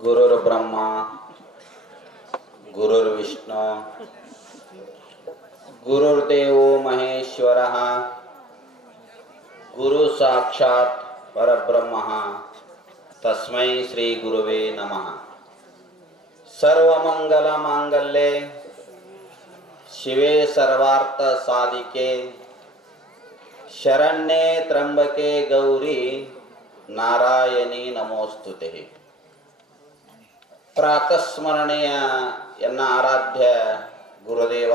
गुरुर् ब्रह्मा गुरुर्विष्णू, गुरुर्देव महेश्वर गुरु साक्षात परब्रह्म, तस्मै श्री गुरुवे नमः। सर्वमंगल मांगल्ये शिवे सर्वार्थ साधिके शरण्ये त्र्यंबके गौरी ನಾರಾಯಣಿ ನಮೋಸ್ತುತೆ. ಎನ್ನ ಆರಾಧ್ಯ ಗುರುದೇವ,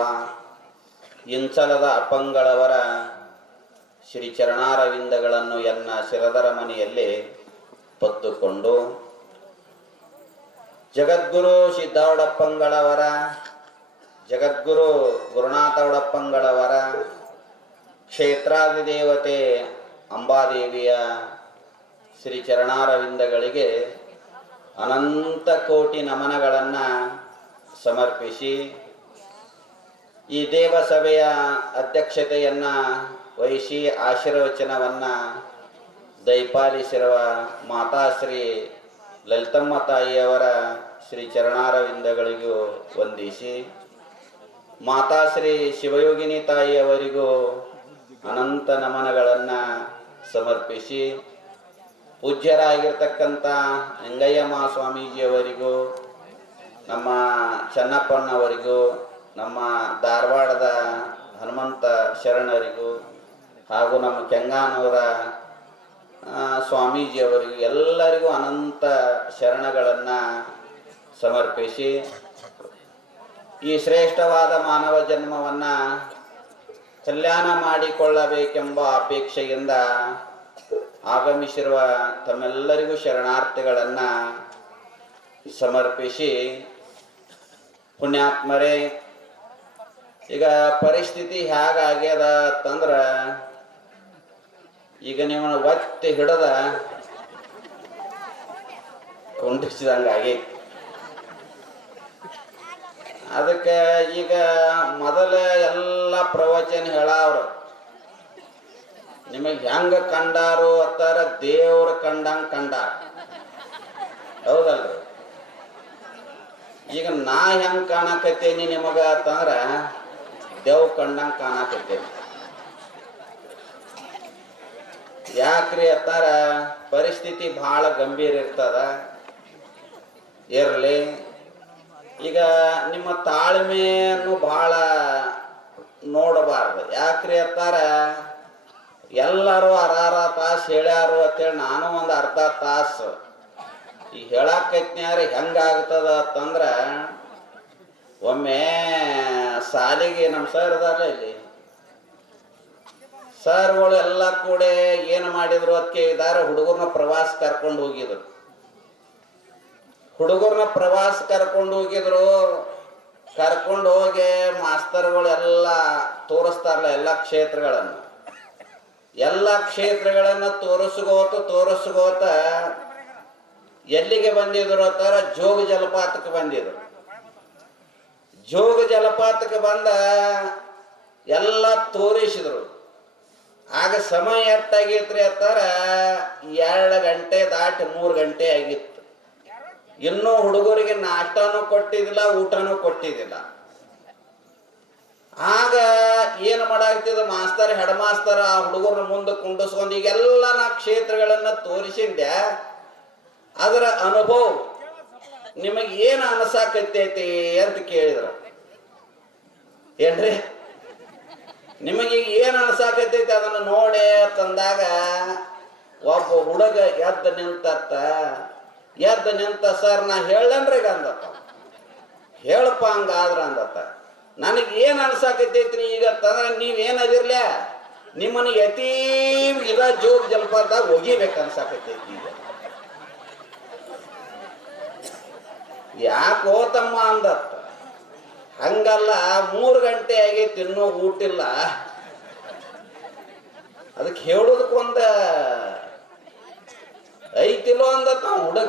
ಇಂಚಲದ ಅಪ್ಪಂಗಳವರ ಶ್ರೀ ಚರಣಾರವಿಂದಗಳನ್ನು ಎನ್ನ ಶಿರದರ ಮನೆಯಲ್ಲಿ ಪತ್ತುಕೊಂಡು ಜಗದ್ಗುರು ಸಿದ್ಧಾವಡಪ್ಪಂಗಳವರ ಜಗದ್ಗುರು ಗುರುನಾಥವಡಪ್ಪಂಗಳವರ ಕ್ಷೇತ್ರಾಧಿದೇವತೆ ಅಂಬಾದೇವಿಯ ಶ್ರೀ ಚರಣಾರವಿಂದಗಳಿಗೆ ಅನಂತ ಕೋಟಿ ನಮನಗಳನ್ನು ಸಮರ್ಪಿಸಿ ಈ ದೇವಸಭೆಯ ಅಧ್ಯಕ್ಷತೆಯನ್ನು ವಹಿಸಿ ಆಶೀರ್ವಚನವನ್ನು ದಯಪಾಲಿಸಿರುವ ಮಾತಾಶ್ರೀ ಲಲಿತಮ್ಮ ತಾಯಿಯವರ ಶ್ರೀ ಚರಣಾರವಿಂದಗಳಿಗೂ ವಂದಿಸಿ ಮಾತಾಶ್ರೀ ಶಿವಯೋಗಿನಿ ತಾಯಿಯವರಿಗೂ ಅನಂತ ನಮನಗಳನ್ನು ಸಮರ್ಪಿಸಿ ಪೂಜ್ಯರಾಗಿರ್ತಕ್ಕಂಥ ಲಿಂಗಯ್ಯಮ್ಮ ಸ್ವಾಮೀಜಿಯವರಿಗೂ ನಮ್ಮ ಚೆನ್ನಪ್ಪನವರಿಗೂ ನಮ್ಮ ಧಾರವಾಡದ ಹನುಮಂತ ಶರಣರಿಗೂ ಹಾಗೂ ನಮ್ಮ ಕೆಂಗಾನವರ ಆ, ಸ್ವಾಮೀಜಿಯವರಿಗೂ ಎಲ್ಲರಿಗೂ ಅನಂತ ಶರಣಗಳನ್ನು ಸಮರ್ಪಿಸಿ ಈ ಶ್ರೇಷ್ಠವಾದ ಮಾನವ ಜನ್ಮವನ್ನು ಕಲ್ಯಾಣ ಮಾಡಿಕೊಳ್ಳಬೇಕೆಂಬ ಅಪೇಕ್ಷೆಯಿಂದ ಆಗಮಿಸಿರುವ ತಮ್ಮೆಲ್ಲರಿಗೂ ಶರಣಾರ್ಥಿಗಳನ್ನು ಸಮರ್ಪಿಸಿ ಪುಣ್ಯಾತ್ಮರೇ, ಈಗ ಪರಿಸ್ಥಿತಿ ಹೇಗಾಗ್ಯದ ಅಂತಂದ್ರೆ, ಈಗ ನೀವು ಒತ್ತಿ ಹಿಡದ ಕುಂಟಿಸಿದಂಗಾಗಿ ಅದಕ್ಕೆ ಈಗ ಮೊದಲ ಎಲ್ಲ ಪ್ರವಚನ ಹೇಳಾವ್ರು. ನಿಮಗೆ ಹೆಂಗ ಕಂಡಾರು ಅತ್ತಾರ ದೇವ್ರ ಕಂಡಂಗ್ ಕಂಡಾರ. ಹೌದಲ್ರಿ? ಈಗ ನಾ ಹೆಂಗ್ ಕಾಣಕತ್ತೇನಿ ನಿಮಗ ಅಂತಂದ್ರ ದೇವ್ ಕಂಡಂಗ್ ಕಾಣಕತ್ತೇನಿ. ಯಾಕ್ರಿ ಅತ್ತಾರ? ಪರಿಸ್ಥಿತಿ ಬಹಳ ಗಂಭೀರ ಇರ್ತದ. ಇರ್ಲಿ. ಈಗ ನಿಮ್ಮ ತಾಳ್ಮೆಯನ್ನು ಬಹಳ ನೋಡಬಾರ್ದು. ಯಾಕ್ರಿ ಅತ್ತಾರ? ಎಲ್ಲರೂ ಅರಾರ ತಾಸು ಹೇಳ್ಯಾರು ಅಂತೇಳಿ ನಾನು ಒಂದು ಅರ್ಧ ತಾಸು. ಈ ಹೇಳಾಕೈತ್ನ್ಯಾರ ಹೆಂಗಾಗ್ತದ ಅಂತಂದ್ರ ಒಮ್ಮೆ ಸಾಲಿಗೆ ನಮ್ಮ ಸರ್ ಇದಾರ ಇಲ್ಲಿ. ಸರ್ಗಳು ಎಲ್ಲ ಕೂಡ ಏನು ಮಾಡಿದ್ರು ಅದಕ್ಕೆ ಇದಾರ ಹುಡುಗರನ್ನ ಪ್ರವಾಸ ಕರ್ಕೊಂಡು ಹೋಗಿದ್ರು. ಹುಡುಗರನ್ನ ಪ್ರವಾಸ ಕರ್ಕೊಂಡು ಹೋಗಿದ್ರು, ಕರ್ಕೊಂಡು ಹೋಗಿ ಮಾಸ್ತರ್ಗಳು ಎಲ್ಲ ತೋರಿಸ್ತಾರಲ್ಲ ಎಲ್ಲ ಕ್ಷೇತ್ರಗಳನ್ನು. ಎಲ್ಲ ಕ್ಷೇತ್ರಗಳನ್ನು ತೋರಿಸ್ಕೋತ ತೋರಿಸ್ಕೋತ ಎಲ್ಲಿಗೆ ಬಂದಿದ್ರು ಅಂತಾರ? ಜೋಗ ಜಲಪಾತಕ್ಕೆ ಬಂದಿದ್ರು. ಜೋಗ ಜಲಪಾತಕ್ಕೆ ಬಂದ ಎಲ್ಲ ತೋರಿಸಿದ್ರು. ಆಗ ಸಮಯ ಎತ್ತಾಗಿತ್ರಿ ಅಂತಾರ? ಎರಡು ಗಂಟೆ ದಾಟಿ ಮೂರು ಗಂಟೆ ಆಗಿತ್ತು. ಇನ್ನೂ ಹುಡುಗರಿಗೆ ನಾಷ್ಟಾನು ಕೊಟ್ಟಿದ್ದಿಲ್ಲ, ಊಟನೂ ಕೊಟ್ಟಿದ್ದಿಲ್ಲ. ಆಗ ಏನು ಮಾಡಾಗ್ತಿದ ಮಾಸ್ತರ್ ಹೆಡ್ ಮಾಸ್ತರ್ ಆ ಹುಡುಗರನ್ನ ಮುಂದೆ ಕುಂಡಿಸ್ಕೊಂಡು ಈಗೆಲ್ಲ ನಾ ಕ್ಷೇತ್ರಗಳನ್ನ ತೋರಿಸಿಂದೆ. ಅದರ ಅನುಭವ ನಿಮಗೆ ಏನು ಅನಸಾಕತ್ತೈತಿ ಅಂತ ಕೇಳಿದ್ರು. ಏನ್ರಿ? ನಿಮಗೆ ಏನು ಅದನ್ನ ಅದನ್ನು ನೋಡಿ ತಂದಾಗ ಒಬ್ಬ ಹುಡುಗ ಎದ್ದ ನಿಂತತ್ತ. ಎದ್ದ ನಿಂತ, ಸರ್, ನಾ ಹೇಳನ್ರಿ ಅಂದತ್ತ. ಹೇಳಪ್ಪ, ಹಂಗಾದ್ರ ಅಂದತ್ತ. ನನಗೆ ಏನು ಅನ್ಸಾಕತ್ತೈತ್ರಿ ಈಗ ತಂದ್ರೆ ನೀವೇನದಿರ್ಲ ನಿಮ್ಮನ್ನ ಯತೀ ಇದ ಜೋಗ ಜಲಪಾತದಾಗ ಒಗಿಬೇಕು ಅನ್ಸಾಕತೈತಿ ಈಗ. ಯಾಕೆ ಹೋತಮ್ಮ ಅಂದತ್ತ. ಹಂಗಲ್ಲ, ಮೂರು ಗಂಟೆ ಆಗೈತಿ ಇನ್ನೂ ಊಟಿಲ್ಲ ಅದಕ್ಕೆ ಹೇಳೋದಕ್ಕೊಂದ ಐತಿಲ್ಲೋ ಅಂದತ್ತ ಹುಡುಗ.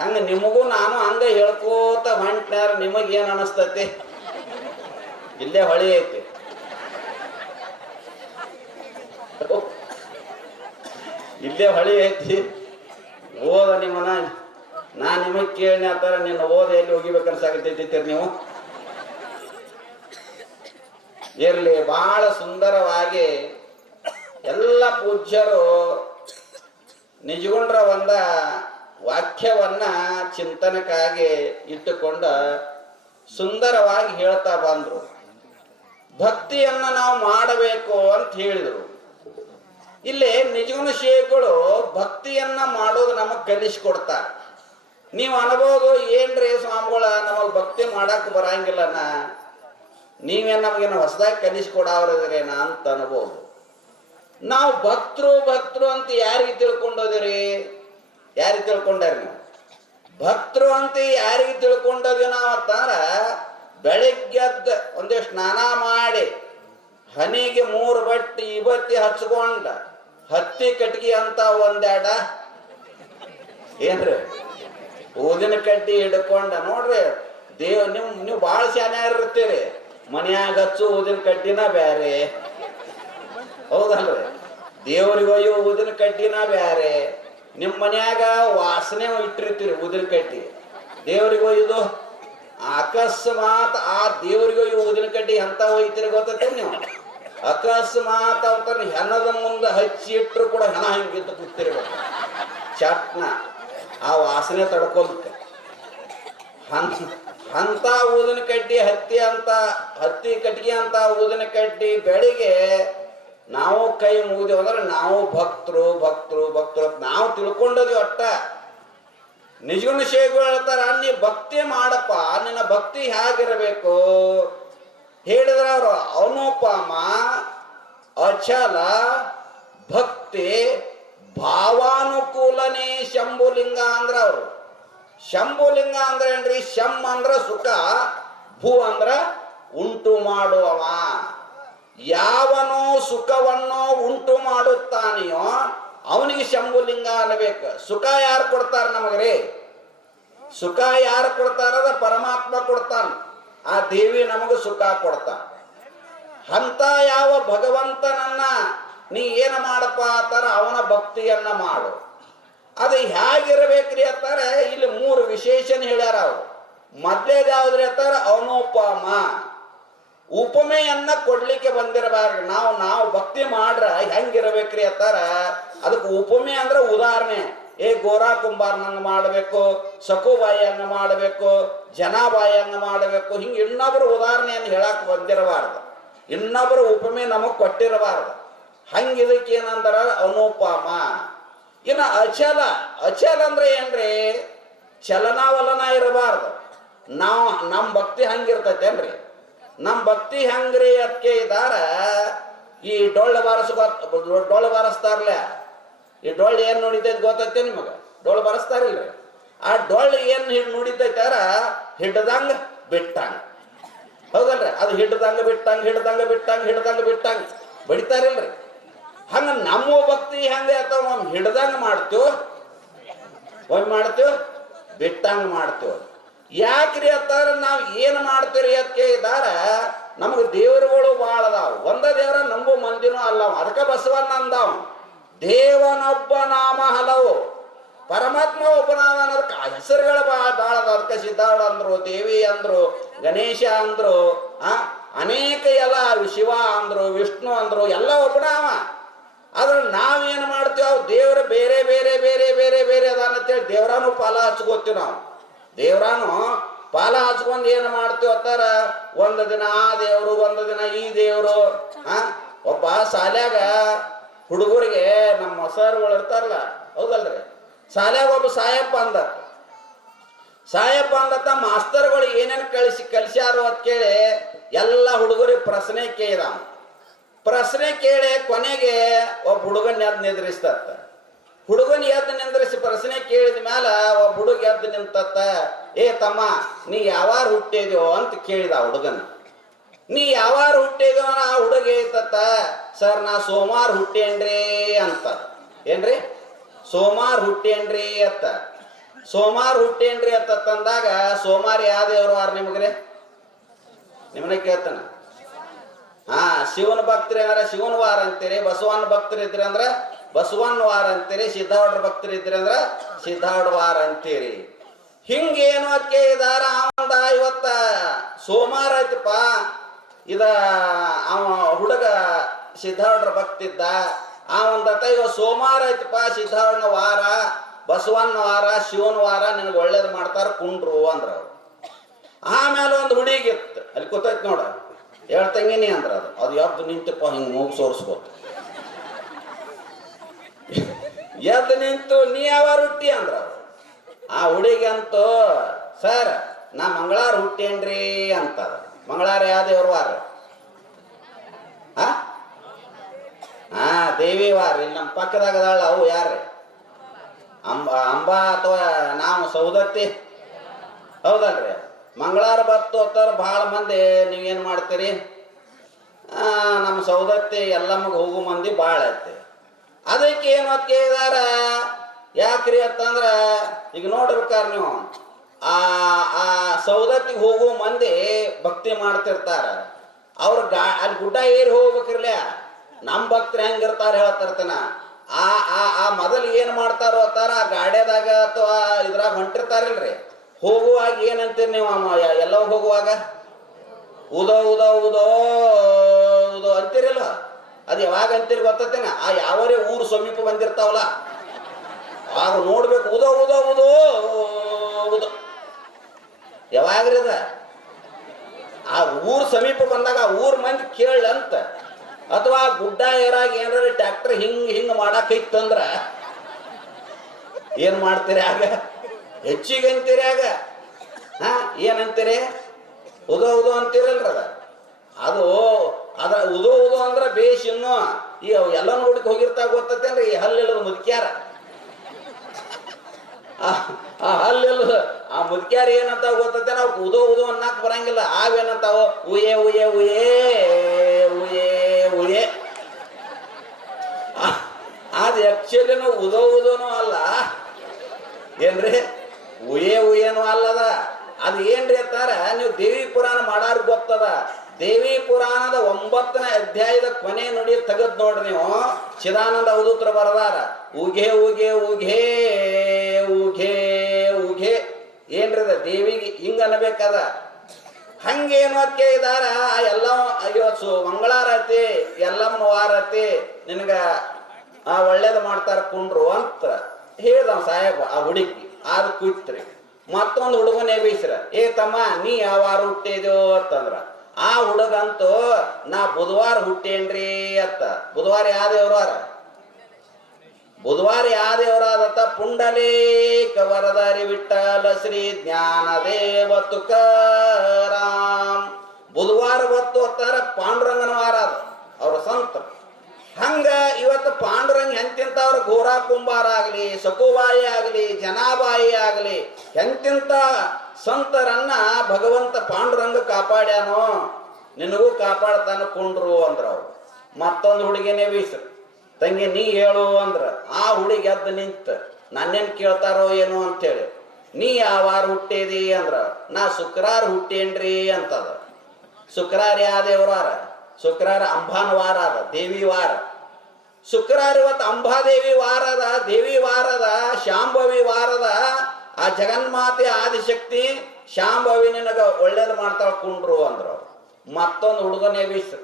ಹಂಗ ನಿಮಗೂ ನಾನು ಹಂಗ ಹೇಳ್ಕೋತ ಹೊಂಟ್ನಾರ ನಿಮಗೇನು ಅನಸ್ತತಿ? ಇಲ್ಲೇ ಹೊಳಿ ಐತಿ. ಇಲ್ಲೇ ಹೊಳಿ ಐತಿ. ಓದ ನಿಮ್ಮನ ನಾ ನಿಮಗೆ ಕೇಳಿ ಆತರ ನಿನ್ನ ಓದ ಎಲ್ಲಿ ಹೋಗಿಬೇಕನ್ಸಾಗತ್ತೈತೀರಿ ನೀವು? ಇರ್ಲಿ ಬಹಳ ಸುಂದರವಾಗಿ ಎಲ್ಲ ಪೂಜ್ಯರು ನಿಜಗೊಂಡ್ರ ಒಂದ ವಾಕ್ಯವನ್ನ ಚಿಂತನಕ್ಕಾಗಿ ಇಟ್ಟುಕೊಂಡ ಸುಂದರವಾಗಿ ಹೇಳ್ತಾ ಬಂದ್ರು. ಭಕ್ತಿಯನ್ನ ನಾವು ಮಾಡಬೇಕು ಅಂತ ಹೇಳಿದರು. ಇಲ್ಲಿ ನಿಜಗುಣ ಶ್ರೀಗಳು ಭಕ್ತಿಯನ್ನ ಮಾಡೋದು ನಮಗ್ ಕಲಿಸ್ಕೊಡ್ತಾರೆ ನೀವು ಅನ್ಬೋದು, ಏನ್ರಿ ಸ್ವಾಮಿಗಳ ನಮಗ್ ಭಕ್ತಿ ಮಾಡಕ್ ಬರಂಗಿಲ್ಲನ? ನೀವೇನ್ ನಮಗೇನು ಹೊಸದಾಗಿ ಕಲಿಸ್ಕೊಡವ್ರದ್ರೇನ ಅಂತ ಅನ್ಬೋದು. ನಾವು ಭಕ್ತರು ಭಕ್ತರು ಅಂತ ಯಾರಿಗೆ ತಿಳ್ಕೊಂಡೋದಿರಿ? ಯಾರಿಗೆ ತಿಳ್ಕೊಂಡ್ರಿ ನೀವು? ಭಕ್ತರು ಅಂತ ಯಾರಿಗೆ ತಿಳ್ಕೊಂಡೋದಿ ನಾವು ಅಂತಾರ ಬೆಳಿಗ್ಗೆದ್ದ ಒಂದೇ ಸ್ನಾನ ಮಾಡಿ, ಹನಿಗೆ ಮೂರು ಬಟ್ಟಿ ಇವತ್ತಿ ಹಚ್ಕೊಂಡ. ಹತ್ತಿ ಕಟ್ಗಿ ಅಂತ ಒಂದ್ಯಾಡ ಏನ್ರಿ? ಊದಿನ ಕಡ್ಡಿ ಹಿಡ್ಕೊಂಡ. ನೋಡ್ರಿ, ದೇವ್, ನಿಮ್, ನೀವು ಭಾಳ ಶಾನೆ ಇರ್ತೀರಿ. ಮನ್ಯಾಗ ಹಚ್ಚು ಊದಿನ ಕಡ್ಡಿನ ಬ್ಯಾರೆ. ಹೌದಲ್ರಿ? ದೇವ್ರಿಗೆ ಒಯ್ಯೋ ಊದಿನ ಕಡ್ಡಿನ ಬ್ಯಾರೆ. ನಿಮ್ಮ ಮನ್ಯಾಗ ವಾಸನೆ ಇಟ್ಟಿರ್ತೀರಿ ಊದಿನ ಕಡ್ಡಿ. ದೇವ್ರಿಗೆ ಒಯ್ದು ಅಕಸ್ಮಾತ್ ಆ ದೇವರಿಗೆ ಒಯ್ಯೋ ಊದಿನ ಕಡ್ಡಿ ಎಂತ ಹೋಯ್ತಿರ ಗೊತ್ತೈತಿ ನೀವು? ಅಕಸ್ಮಾತ್ ಅವತನ ಹೆಣದ ಮುಂದೆ ಹಚ್ಚಿ ಇಟ್ಟರು ಕೂಡ ಹೆಣ ಹಂಗಿದ್ದು ಕೂತಿರ್ಬೇಕು ಚಟ್ನ, ಆ ವಾಸನೆ ತಡ್ಕೊಲ್ಕ. ಹಂತ ಅಂತ ಊದಿನ ಕಡ್ಡಿ, ಹತ್ತಿ ಅಂತ ಹತ್ತಿ ಕಟ್ಗಿ ಅಂತ ಊದಿನ ಕಡ್ಡಿ ಬೆಳಿಗ್ಗೆ ನಾವು ಕೈ ಮುಗಿದೇವಂದ್ರೆ ನಾವು ಭಕ್ತರು ಭಕ್ತರು ಭಕ್ತರು ಅಂತ ನಾವು ತಿಳ್ಕೊಂಡದಿ ಒಟ್ಟ. ನಿಜಗುಣ ಶೇಗು ಹೇಳ್ತಾರ, ನೀ ಭಕ್ತಿ ಮಾಡಪ್ಪ, ನಿನ್ನ ಭಕ್ತಿ ಹೇಗಿರಬೇಕು? ಹೇಳಿದ್ರ ಅವರು ಅವನೋಪಾಮ ಅಚಲ, ಭಕ್ತಿ, ಭಾವಾನುಕೂಲನೇ ಶಂಭುಲಿಂಗ ಅಂದ್ರ ಅವರು. ಶಂಭುಲಿಂಗ ಅಂದ್ರೆ ಏನ್ರಿ? ಶಂ ಅಂದ್ರ ಸುಖ, ಭೂ ಅಂದ್ರ ಉಂಟು ಮಾಡುವವ. ಯಾವನೋ ಸುಖವನ್ನು ಉಂಟು ಮಾಡುತ್ತಾನೆಯೋ ಅವನಿಗೆ ಶಂಭುಲಿಂಗ ಅನ್ನಬೇಕು. ಸುಖ ಯಾರು ಕೊಡ್ತಾರ ನಮಗ್ರಿ? ಸುಖ ಯಾರು ಕೊಡ್ತಾರದ ಪರಮಾತ್ಮ ಕೊಡ್ತಾನ. ಆ ದೇವಿ ನಮಗ ಸುಖ ಕೊಡ್ತಾನ. ಅಂತ ಯಾವ ಭಗವಂತನನ್ನ ನೀ ಏನು ಮಾಡಪ್ಪ ಅಂತಾರ ಅವನ ಭಕ್ತಿಯನ್ನ ಮಾಡು. ಅದು ಹೇಗಿರ್ಬೇಕ್ರಿ ಅಂತಾರೆ, ಇಲ್ಲಿ ಮೂರು ವಿಶೇಷಣ ಹೇಳ್ಯಾರ ಅವರು. ಮೊದ್ಲೇದು ಯಾವ್ದ್ರಿ ಅಂತಾರ ಉಪಮೆಯನ್ನು ಉಪಮೆಯನ್ನ ಕೊಡ್ಲಿಕ್ಕೆ ಬಂದಿರಬಾರ್ದು ನಾವು ನಾವು ಭಕ್ತಿ ಮಾಡ್ರ ಹೆಂಗಿರ್ಬೇಕ್ರಿ ಅಂತಾರ ಅದಕ್ಕೆ ಉಪಮೆ ಅಂದ್ರೆ ಉದಾಹರಣೆ. ಏ, ಗೋರಾ ಕುಂಬಾರನನ್ನು ಮಾಡಬೇಕು ಸಕುಬಾಯಿಯನ್ನು ಮಾಡಬೇಕು, ಜನಾಬಾಯಿಯನ್ನು ಮಾಡಬೇಕು. ಹಿಂಗೆ ಇನ್ನೊಬ್ಬರ ಉದಾಹರಣೆಯನ್ನು ಹೇಳಕ್ ಬಂದಿರಬಾರ್ದು. ಇನ್ನೊಬ್ರು ಉಪಮೆ ನಮಗ್ ಕೊಟ್ಟಿರಬಾರ್ದು. ಹಂಗ ಇದಕ್ಕೆ ಏನಂತಾರ ಅನುಪಮ. ಇನ್ನು ಅಚಲ. ಅಚಲ ಅಂದ್ರೆ ಏನ್ರಿ? ಚಲನಾವಲನ ಇರಬಾರ್ದು. ನಾವು ನಮ್ಮ ಭಕ್ತಿ ಹಂಗಿರ್ತೈತೇನ್ರಿ? ನಮ್ಮ ಭಕ್ತಿ ಹೆಂಗ್ರಿ ಅದಕ್ಕೆ ಇದಾರ? ಈ ಡೊಳ್ಳು ಬಾರಸ್ ಡೊಳ್ಳು ಬಾರಿಸ್ತಾರಲ್ಲ ಈ ಡೊಳ್ಳು ಏನ್ ನುಡಿತೈತಿ ಗೊತ್ತೈತೆ ನಿಮಗ? ಡೊಳ್ಳು ಬರಸ್ತಾರಿಲ್ಲ ಆ ಡೊಳ್ಳು ಏನ್ ಹಿಡ್ ನೋಡಿದ್ದೈತಾರ? ಹಿಡ್ದಂಗ ಬಿಟ್ಟಂಗ. ಹೌದಲ್ರಿ? ಅದು ಹಿಡ್ದಂಗ ಬಿಟ್ಟಂಗ ಹಿಡ್ದಂಗ ಬಿಟ್ಟಂಗ ಹಿಡ್ದಂಗ ಬಿಟ್ಟಂಗ. ಬಡಿತಾರಿಲ್ರಿ? ಹಂಗ ನಮ್ಮ ಭಕ್ತಿ ಹೆಂಗೆ ಅಥವಾ ಒಮ್ಮೆ ಹಿಡ್ದಂಗ ಮಾಡ್ತೇವ? ಒಮ್ಮೆ ಮಾಡ್ತೇವ? ಬಿಟ್ಟಂಗ ಮಾಡ್ತೇವ. ಯಾಕ್ರಿ ಅತ್ತಾರ? ನಾವು ಏನು ಮಾಡ್ತೀರಿ ಅದಕ್ಕೆ ಇದಾರ ನಮಗೆ ದೇವರುಗಳು ಭಾಳ ಅದಾವ. ಒಂದ ದೇವರ ನಂಬು ಮಂದಿನೂ ಅಲ್ಲವ ಅದಕ್ಕೆ ಬಸವಣ್ಣ ಅಂದಾವ ದೇವನೊಬ್ಬ ನಾಮ ಹಲವು. ಪರಮಾತ್ಮ ಒಬ್ಬನಾದ ಅನ್ನೋದಕ್ಕೆ ಹೆಸರುಗಳು ಭಾಳ ಭಾಳ ಅದಾವ. ಅದಕ್ಕೆ ಸಿದ್ಧಾರ್ಥ ಅಂದ್ರು, ದೇವಿ ಅಂದ್ರು, ಗಣೇಶ ಅಂದ್ರು, ಆ, ಅನೇಕ ಎಲ್ಲ ಶಿವ ಅಂದ್ರು, ವಿಷ್ಣು ಅಂದ್ರು, ಎಲ್ಲ ಒಬ್ಬನಾವ ಆದ್ರೆ ನಾವೇನು ಮಾಡ್ತೀವಿ ಅವು ದೇವ್ರ ಬೇರೆ ಬೇರೆ ಬೇರೆ ಬೇರೆ ಬೇರೆ ಅದಾನ ಅಂತೇಳಿ ದೇವ್ರಾನು ಪಾಲ ಹಚ್ಕೋತೀವಿ ನಾವು. ದೇವ್ರಾನು ಪಾಲ ಹಚ್ಕೊಂಡು ಏನು ಮಾಡ್ತೀವಿ ಅಂತಾರ? ಒಂದು ದಿನ ಆ ದೇವರು, ಒಂದು ದಿನ ಈ ದೇವರು, ಆ, ಒಬ್ಬ ಶಾಲ್ಯಾಗ ಹುಡುಗರಿಗೆ ನಮ್ಮ ಸರ್ಗಳು ಇರ್ತಾರಲ್ಲ, ಹೌದಲ್ರಿ? ಶಾಲ್ಯಾಗ ಒಬ್ಬ ಸಾಯಪ್ಪ ಅಂದ. ಸಾಯಪ್ಪ ಅಂದತ್ತ ಮಾಸ್ತರ್ಗಳು ಏನೇನು ಕಳಿಸಿ ಕಲಿಸ್ಯಾರು ಅಂತ ಕೇಳಿ ಎಲ್ಲ ಹುಡುಗರಿಗೆ ಪ್ರಶ್ನೆ ಕೇಳಿದ ಪ್ರಶ್ನೆ ಕೇಳಿ ಕೊನೆಗೆ ಒಬ್ಬ ಹುಡುಗನ ಎದ್ದು ನಿದ್ರಿಸ್ತತ್ತ ಹುಡುಗನ ಎದ್ದು ನಿಂದ್ರಿಸಿ ಪ್ರಶ್ನೆ ಕೇಳಿದ ಮ್ಯಾಲ ಒಬ್ಬ ಹುಡುಗ ಎದ್ದು ನಿಂತತ್ತ, ಏ ತಮ್ಮ, ನೀ ಯಾವಾರು ಹುಟ್ಟಿದ್ಯೋ ಅಂತ ಕೇಳಿದ ಹುಡುಗನ. ನೀ ಯಾವಾರ ಹುಟ್ಟಿದೋ ಆ ಹುಡುಗಿ ಐತತ್ತ ಸರ್, ನಾ ಸೋಮವಾರ ಹುಟ್ಟೇನ್ರಿ ಅಂತ. ಏನ್ರಿ? ಸೋಮವಾರ ಹುಟ್ಟೇನ್ರಿ ಅತ್ತ. ಸೋಮವಾರ ಹುಟ್ಟೇನ್ರಿ ಅಂತ ತಂದಾಗ ಸೋಮವಾರ ಯಾವ ದೇವ್ರು ವಾರ ನಿಮಗ್ರಿ? ನಿಮ್ನ ಕೇಳ್ತಾನ. ಹಾ, ಶಿವನ ಭಕ್ತರಿ ಅಂದ್ರೆ ಶಿವನ ವಾರ ಅಂತೀರಿ, ಬಸವನ ಭಕ್ತರು ಇದ್ರಿ ಅಂದ್ರ ಬಸವನ್ ವಾರ ಅಂತೀರಿ ಸಿದ್ಧಾವಡ್ರ ಭಕ್ತರು ಇದ್ರಿ ಅಂದ್ರ ಸಿದ್ಧಾವಡ ವಾರ ಅಂತೀರಿ. ಹಿಂಗೇನು ಅದಕ್ಕೆ ಇದಾರ ಅವಂದ ಇವತ್ತ? ಸೋಮವಾರ ಐತಪ್ಪ. ಇದ ಅವ ಹುಡುಗ ಸಿದ್ಧಾವಡ್ರ ಭಕ್ತಿದ್ದ ಅವಂದತ್ತ ಇವ ಸೋಮವಾರ ಐತಪ್ಪ ಸಿದ್ಧಾರ್ಣ ವಾರ, ಬಸವಣ್ಣ ವಾರ, ಶಿವನ ವಾರ, ನಿನಗೆ ಒಳ್ಳೇದು ಮಾಡ್ತಾರ ಕುಂಡ್ರು ಅಂದ್ರ ಅವ್ರು. ಆಮೇಲೆ ಒಂದು ಹುಡುಗಿತ್ತು ಅಲ್ಲಿ ಕೂತೈತಿ ನೋಡ. ಹೇಳ್ತಂಗಿನಿ ಅಂದ್ರ ಅದು. ಅದು ಎದ್ದು ನಿಂತಪ್ಪ, ಹಿಂಗೆ ಮೂಗು ಸೋರಿಸ್ಬೋದು ಎದ್ದು ನಿಂತು, ನೀ ಯಾವ ರೊಟ್ಟಿ ಅಂದ್ರ ಅವ್ರು ಆ ಹುಡುಗಿ ಅಂತೂ, ಸರ್, ನಾ ಮಂಗಳಾರ ಹುಟ್ಟೇನ್ರಿ ಅಂತದ ಮಂಗಳಾರ ಯಾವ ದೇವ್ರ ವಾರ? ಆ? ಹಾ ದೇವಿ ವಾರ. ಇಲ್ಲಿ ನಮ್ಮ ಪಕ್ಕದಾಗ ಅದಾಳ, ಅವು ಯಾರ್ರಿ ಅಂಬ ಅಂಬ ಅಥವಾ ನಾವು ಸೌದತ್ತಿ? ಹೌದಲ್ರಿ. ಮಂಗಳಾರ ಬತ್ತು ಅಂತಾರ, ಭಾಳ ಮಂದಿ ನೀವೇನು ಮಾಡ್ತೀರಿ? ನಮ್ಮ ಸೌದತ್ತಿ ಎಲ್ಲಮ್ಮಗೆ ಹೋಗು ಮಂದಿ ಭಾಳ ಐತಿ. ಅದಕ್ಕೆ ಏನು ಕೇಳಿದಾರ? ಯಾಕ್ರಿ ಅಂತಂದ್ರ, ಈಗ ನೋಡ್ಬೇಕಾರ ನೀವು. ಆ ಆ ಸೌದತ್ತಿಗೆ ಹೋಗೋ ಮಂದಿ ಭಕ್ತಿ ಮಾಡ್ತಿರ್ತಾರ. ಅವ್ರ ಗಾ, ಅಲ್ಲಿ ಗುಡ್ಡ ಏರಿ ಹೋಗ್ಬೇಕಿರ್ಲ. ನಮ್ಮ ಭಕ್ತರು ಹೆಂಗಿರ್ತಾರ ಹೇಳ್ತಿರ್ತಾನ. ಆ ಆ ಆ ಮೊದಲು ಏನು ಮಾಡ್ತಾರೋ ಅಂತಾರ ಆ ಗಾಡ್ಯಾದಾಗ ಅಥವಾ ಇದ್ರಾಗ ಹೊಂಟಿರ್ತಾರಲ್ರಿ. ಹೋಗುವಾಗ ಏನಂತೀರಿ ನೀವು ಎಲ್ಲ ಹೋಗುವಾಗ? ಉದೋ ಉದೋ ಉದೋ ಉದೋ ಅಂತೀರಲ್ಲ? ಅದು ಯಾವಾಗ ಅಂತೀರಿ ಗೊತ್ತೇನ ಆ ಯಾವರೇ ಊರು ಸಮೀಪ ಬಂದಿರ್ತಾವಲ್ಲ. ಆಗ ನೋಡ್ಬೇಕು ಉದೋ ಉದೋ ಉದೋ ಉದೋ. ಯಾವಾಗ್ರಿ ಅದ? ಆ ಊರ್ ಸಮೀಪ ಬಂದಾಗ ಆ ಊರ್ ಮಂದಿ ಕೇಳಂತ. ಅಥವಾ ಗುಡ್ಡ ಏರಾಗ ಏನಾರ ಟ್ರ್ಯಾಕ್ಟರ್ ಹಿಂಗ್ ಹಿಂಗ್ ಮಾಡಾಕೈತಂದ್ರ. ಏನ್ ಮಾಡ್ತೀರಿ ಆಗ? ಹೆಚ್ಚಿಗೆ ಅಂತೀರಿ ಆಗ? ಹಾ ಏನಂತೀರಿ ಉದೋ ಉದೋ ಅಂತೀರಲ್ರ ಅದ. ಅದು, ಅದ್ರ ಉದೋ ಉದೋ ಅಂದ್ರ ಬೇಷ್ ಇನ್ನು ಈ ಎಲ್ಲ ನೋಡಿಕ್ ಹೋಗಿರ್ತಾಗ ಗೊತ್ತೇನ್ರಿ ಈ ಹಲ್ಲಿಲ್ಲದ ಮುದುಕ್ಯಾರ. ಆ ಆ ಮುದ್ಕ್ಯಾರ ಏನಂತ ಗೊತ್ತೈತೆ? ನಾವು ಉದೋ ಉದೋ ಅನ್ನಕ್ ಬರಂಗಿಲ್ಲ. ಆವೇನಂತಾವ ಉಯೆ ಉಯೆ, ಉಯೇ ಉಯೇ, ಉಯೆ. ಅದು ನಾವು ಉದೋ ಉದೋನು ಅಲ್ಲ. ಏನ್ರಿ? ಉಯೆ, ಉಯೇನು ಅಲ್ಲದ. ಅದು ಏನ್ರಿ ಅಂತಾರ? ನೀವು ದೇವಿ ಪುರಾಣ ಮಾಡಾರ ಗೊತ್ತದ? ದೇವಿ ಪುರಾಣದ ಒಂಬತ್ತನೇ ಅಧ್ಯಾಯದ ಕೊನೆ ನುಡಿ ತೆಗೆದ್ ನೋಡ್ರಿ ನೀವು. ಚಿದಾನಂದ ಅವಧೂತ್ರ ಬರದಾರ. ಉಗೆ ಉಗೆ ಉಘೆ ಏನ್ರಿ ಅದ ದೇವಿಗೆ ಹಿಂಗ ಅನ್ಬೇಕದ ಹಂಗೇನು ಅದಕ್ಕೆ ಇದಾರ ಎಲ್ಲ ಅಯ್ಯೋ, ಸು ಮಂಗಳಾರ ಐತಿ ಎಲ್ಲಮ್ಮನ ವಾರ ಐತಿ ನಿನಗ ಆ ಒಳ್ಳೇದು ಮಾಡ್ತಾರ ಕುಂಡ್ರು ಅಂತ ಹೇಳ್ದ ಸಾಹೇಬ ಆ ಹುಡುಗಿ. ಆದ್ ಕುಯ್ತ್ರಿ ಮತ್ತೊಂದು ಹುಡುಗನೇ ಬೀಸ್ರ ಏ ತಮ್ಮ, ನೀ ಯಾವ ವಾರ ಹುಟ್ಟಿದ್ಯೋ ಅಂತಂದ್ರ, ಆ ಹುಡುಗಂತೂ ನಾ ಬುಧವಾರ ಹುಟ್ಟೇನ್ರಿ ಅಂತ. ಬುಧವಾರ ಯಾವ ಬುಧವಾರ ಯಾದೇವರಾದ ಪುಂಡಲೇಕ ವರದಾರಿ ವಿಠಲ ಶ್ರೀ ಜ್ಞಾನದೇವ ತುಕಾರಾಮ್ ಬುಧವಾರ ಹೊತ್ತು ಹೊತ್ತಾರ ಪಾಂಡುರಂಗನ ವಾರಾದ ಅವ್ರ ಸಂತ ಹಂಗ ಇವತ್ತು ಪಾಂಡುರಂಗ ಎಂತಿಂತವ್ರ ಘೋರ ಕುಂಬಾರ ಆಗಲಿ, ಸಕುಬಾಯಿ ಆಗಲಿ, ಜನಾಬಾಯಿ ಆಗಲಿ ಎಂತಿಂತ ಸಂತರನ್ನ ಭಗವಂತ ಪಾಂಡುರಂಗ ಕಾಪಾಡ್ಯಾನೋ, ನಿನಗೂ ಕಾಪಾಡ್ತಾನ ಕುಂಡ್ರು ಅಂದ್ರ ಅವ್ರು. ಮತ್ತೊಂದು ಹುಡುಗಿನೇ ಬೀಸ್ರು ತಂಗಿ, ನೀ ಹೇಳು ಅಂದ್ರ, ಆ ಹುಡುಗಿ ಎದ್ದು ನಿಂತ, ನನ್ನೇನ್ ಕೇಳ್ತಾರೋ ಏನೋ ಅಂತೇಳಿ, ನೀ ಯಾವ ವಾರ ಹುಟ್ಟಿದಿ ಅಂದ್ರ, ನಾ ಶುಕ್ರಾರ ಹುಟ್ಟೇನ್ರಿ ಅಂತದ. ಶುಕ್ರಾರ ಯಾವ ದೇವ್ರಾರ ಶುಕ್ರಾರ ಅಂಬಾನ ವಾರ ಅದ, ದೇವಿ ವಾರ. ಶುಕ್ರಾರ ಇವತ್ತು ಅಂಬಾದೇವಿ ವಾರದ ದೇವಿ ವಾರದ ಶಾಂಭವಿ ವಾರದ ಆ ಜಗನ್ಮಾತೆ ಆದಿಶಕ್ತಿ ಶಾಂಭವಿ ನಿನಗ ಒಳ್ಳೇದು ಮಾಡ್ತಾಳ ಕುಂಡ್ರು ಅಂದ್ರು. ಮತ್ತೊಂದು ಹುಡುಗನೇ ಬೀಸ್